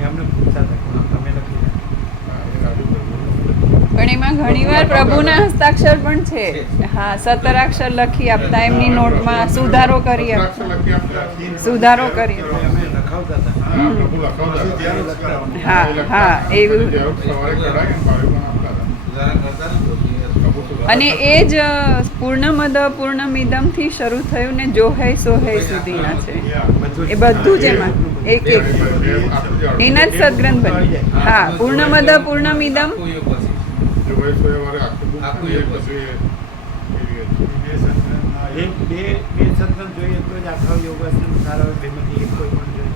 એ અમને પૂછતા હતા કોના, તમે લખી પણ એમાં ઘણીવાર પ્રભુના હસ્તાક્ષર પણ છે. હા, 17 અક્ષર લખી આપતા એમની નોટમાં, સુધારો કરી આપતા. લખી આપતા. સુધારો કરી અમે લખાવતા હતા. હા, પ્રભુ લખાવતા. હા, હા, એવું. ઝેરોક્સ સવારે કઢાવીને ભાવિકોને આપતા હતા. અને એ જ પૂર્ણમદ પૂર્ણમિદમ થી શરૂ થયું ને જો હૈ સો હૈ સુધીના છે. એ બધું જ એમાં એક એક એના જ સદગ્રંથ બની. હા, પૂર્ણમદ પૂર્ણમિદમ. બે સત્સંગ જોઈએ તો જ આખા યોગાસન સારા હોય. બેમાંથી એક કોઈ પણ જોઈએ.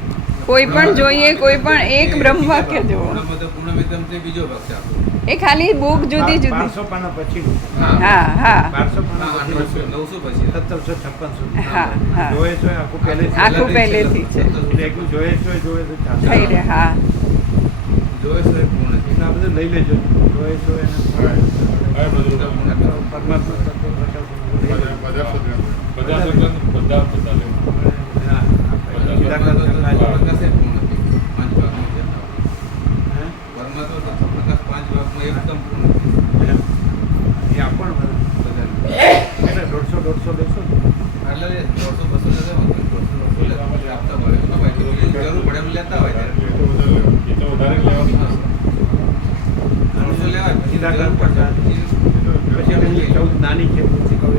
કોઈ પણ જોઈએ, કોઈ પણ એક બ્રહ્મ વાક્ય જુઓ. એ ખાલી બુક જુદી જુદી. 1200 પાના પછીનું. હા, હા, 1200 પાના પછી 1756 સુધી. હા, હા. જોઈએ તો આખું પહેલેથી. આખું પહેલેથી છે. એટલે એકલું જોઈએ તો ચાલે. થઈ રહે. હા, એટલે આ બધું લઈ લેજો. જોઈએ તો એને પરમાત્મા તત્વ પ્રકાશ એ આપણ એટલે 150 લેશો ને? સીધા ઘર પર જાય. પછી પેલી 14 નાની છે પૂછી કહું.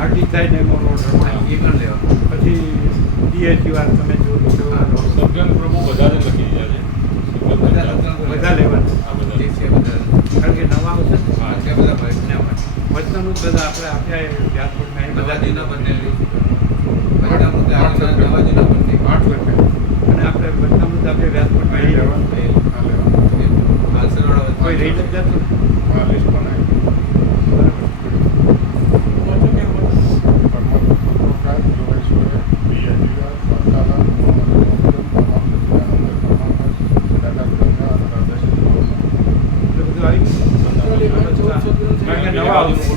આરતી થાય ને એમાં રોડ પછી DSUR તમે જો પ્રભુ બધા લખી દીધા છે. બધા લેવાના. કારણ કે નવા આવશે ને હા, ત્યાં બધા વૈષ્ણવ વચનામૃત બધા આપણે આપ્યા વ્યાસપીઠમાં એ બધા બધા જૂના બંને વચનામૃત આવ્યા, નવા જૂના બંને 8 વખત અને આપણે વચનામૃત આપણે વ્યાસપીઠમાં એ લેવાનું હાલસરવાળા કોઈ રહી નથી જતું ને આ લિસ્ટ બનાવી એટલે બધું આવી ગયું કારણ કે નવા આવશે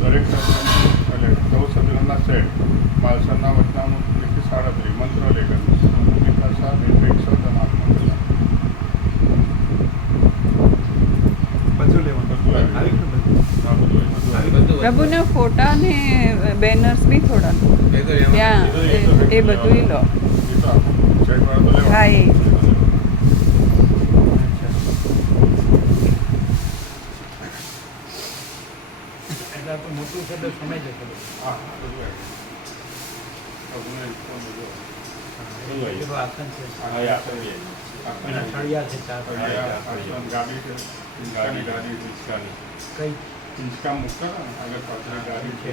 દરેક એટલે 14 સભ્યોના સેટ માલસરના વચનામૃત લેખી 37 મંત્ર લેખન સમૂહની ભાષા નિર્ભેક્ષ અને આત્મકલા બધું લેવાનું બધું આવી આવી ગયું બધું આ બધું આવી ગયું. પ્રભુના ફોટા ને બેનર્સ બી થોડા ત્યાં એ બધું લો. એ તો આખું સેટ વાળા તો હા, એ. એટલે આપણું મોટું છે એટલે સમય જશે બધું. હા બધું આવી ગયું. અગુણ ઇસ્કોન બધું બધું આવી પેલું આસન છે હા એ આસન બી આવી એના ગયું. સળિયા છે ચાર આસન ગાડી છે ગાડી હિંચકાની કઈ હિંચકા મૂકતા હતા ને આગળ પાછળ ગાડી છે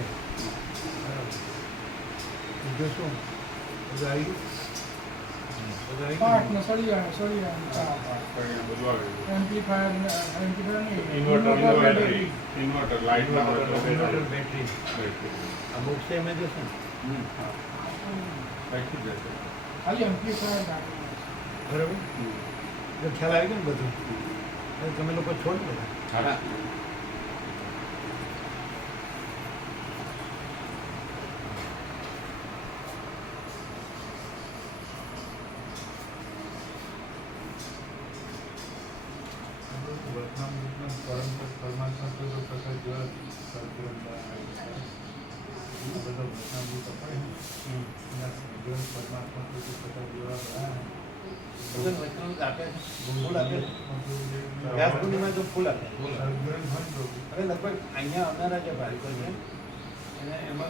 બીજું શું બધું આવી ગયું બધું આવી પાઠ ગયું ને સળિયા બધું આવી ગયું. એમ્પ્લીફાયર નહીં ઇન્વર્ટર લાઇટના ઇન્વર્ટર બેટરી બેટરી. આ બુક છે એમ જશે ને હા રાખી દેશે. ખાલી એમ્પ્લીફાયર નાખવાનું. બરાબર એટલે ખ્યાલ આવી ગયો ને બધું એટલે તમે લોકો છો ને બધા હા પરમાત્મા તો પ્રકાશ જેવા બધો વચનામૃત અપાય ને એના જીવન પરમાત્મા તો પ્રકાશ જેવા બધા વચનામૃત આપે છે ફૂલ આપે છે વ્યાસ પૂર્ણિમા તો ફૂલ આપે અરે લગભગ અહીંયા આવનારા જે ભાવિકો છે એને એમાં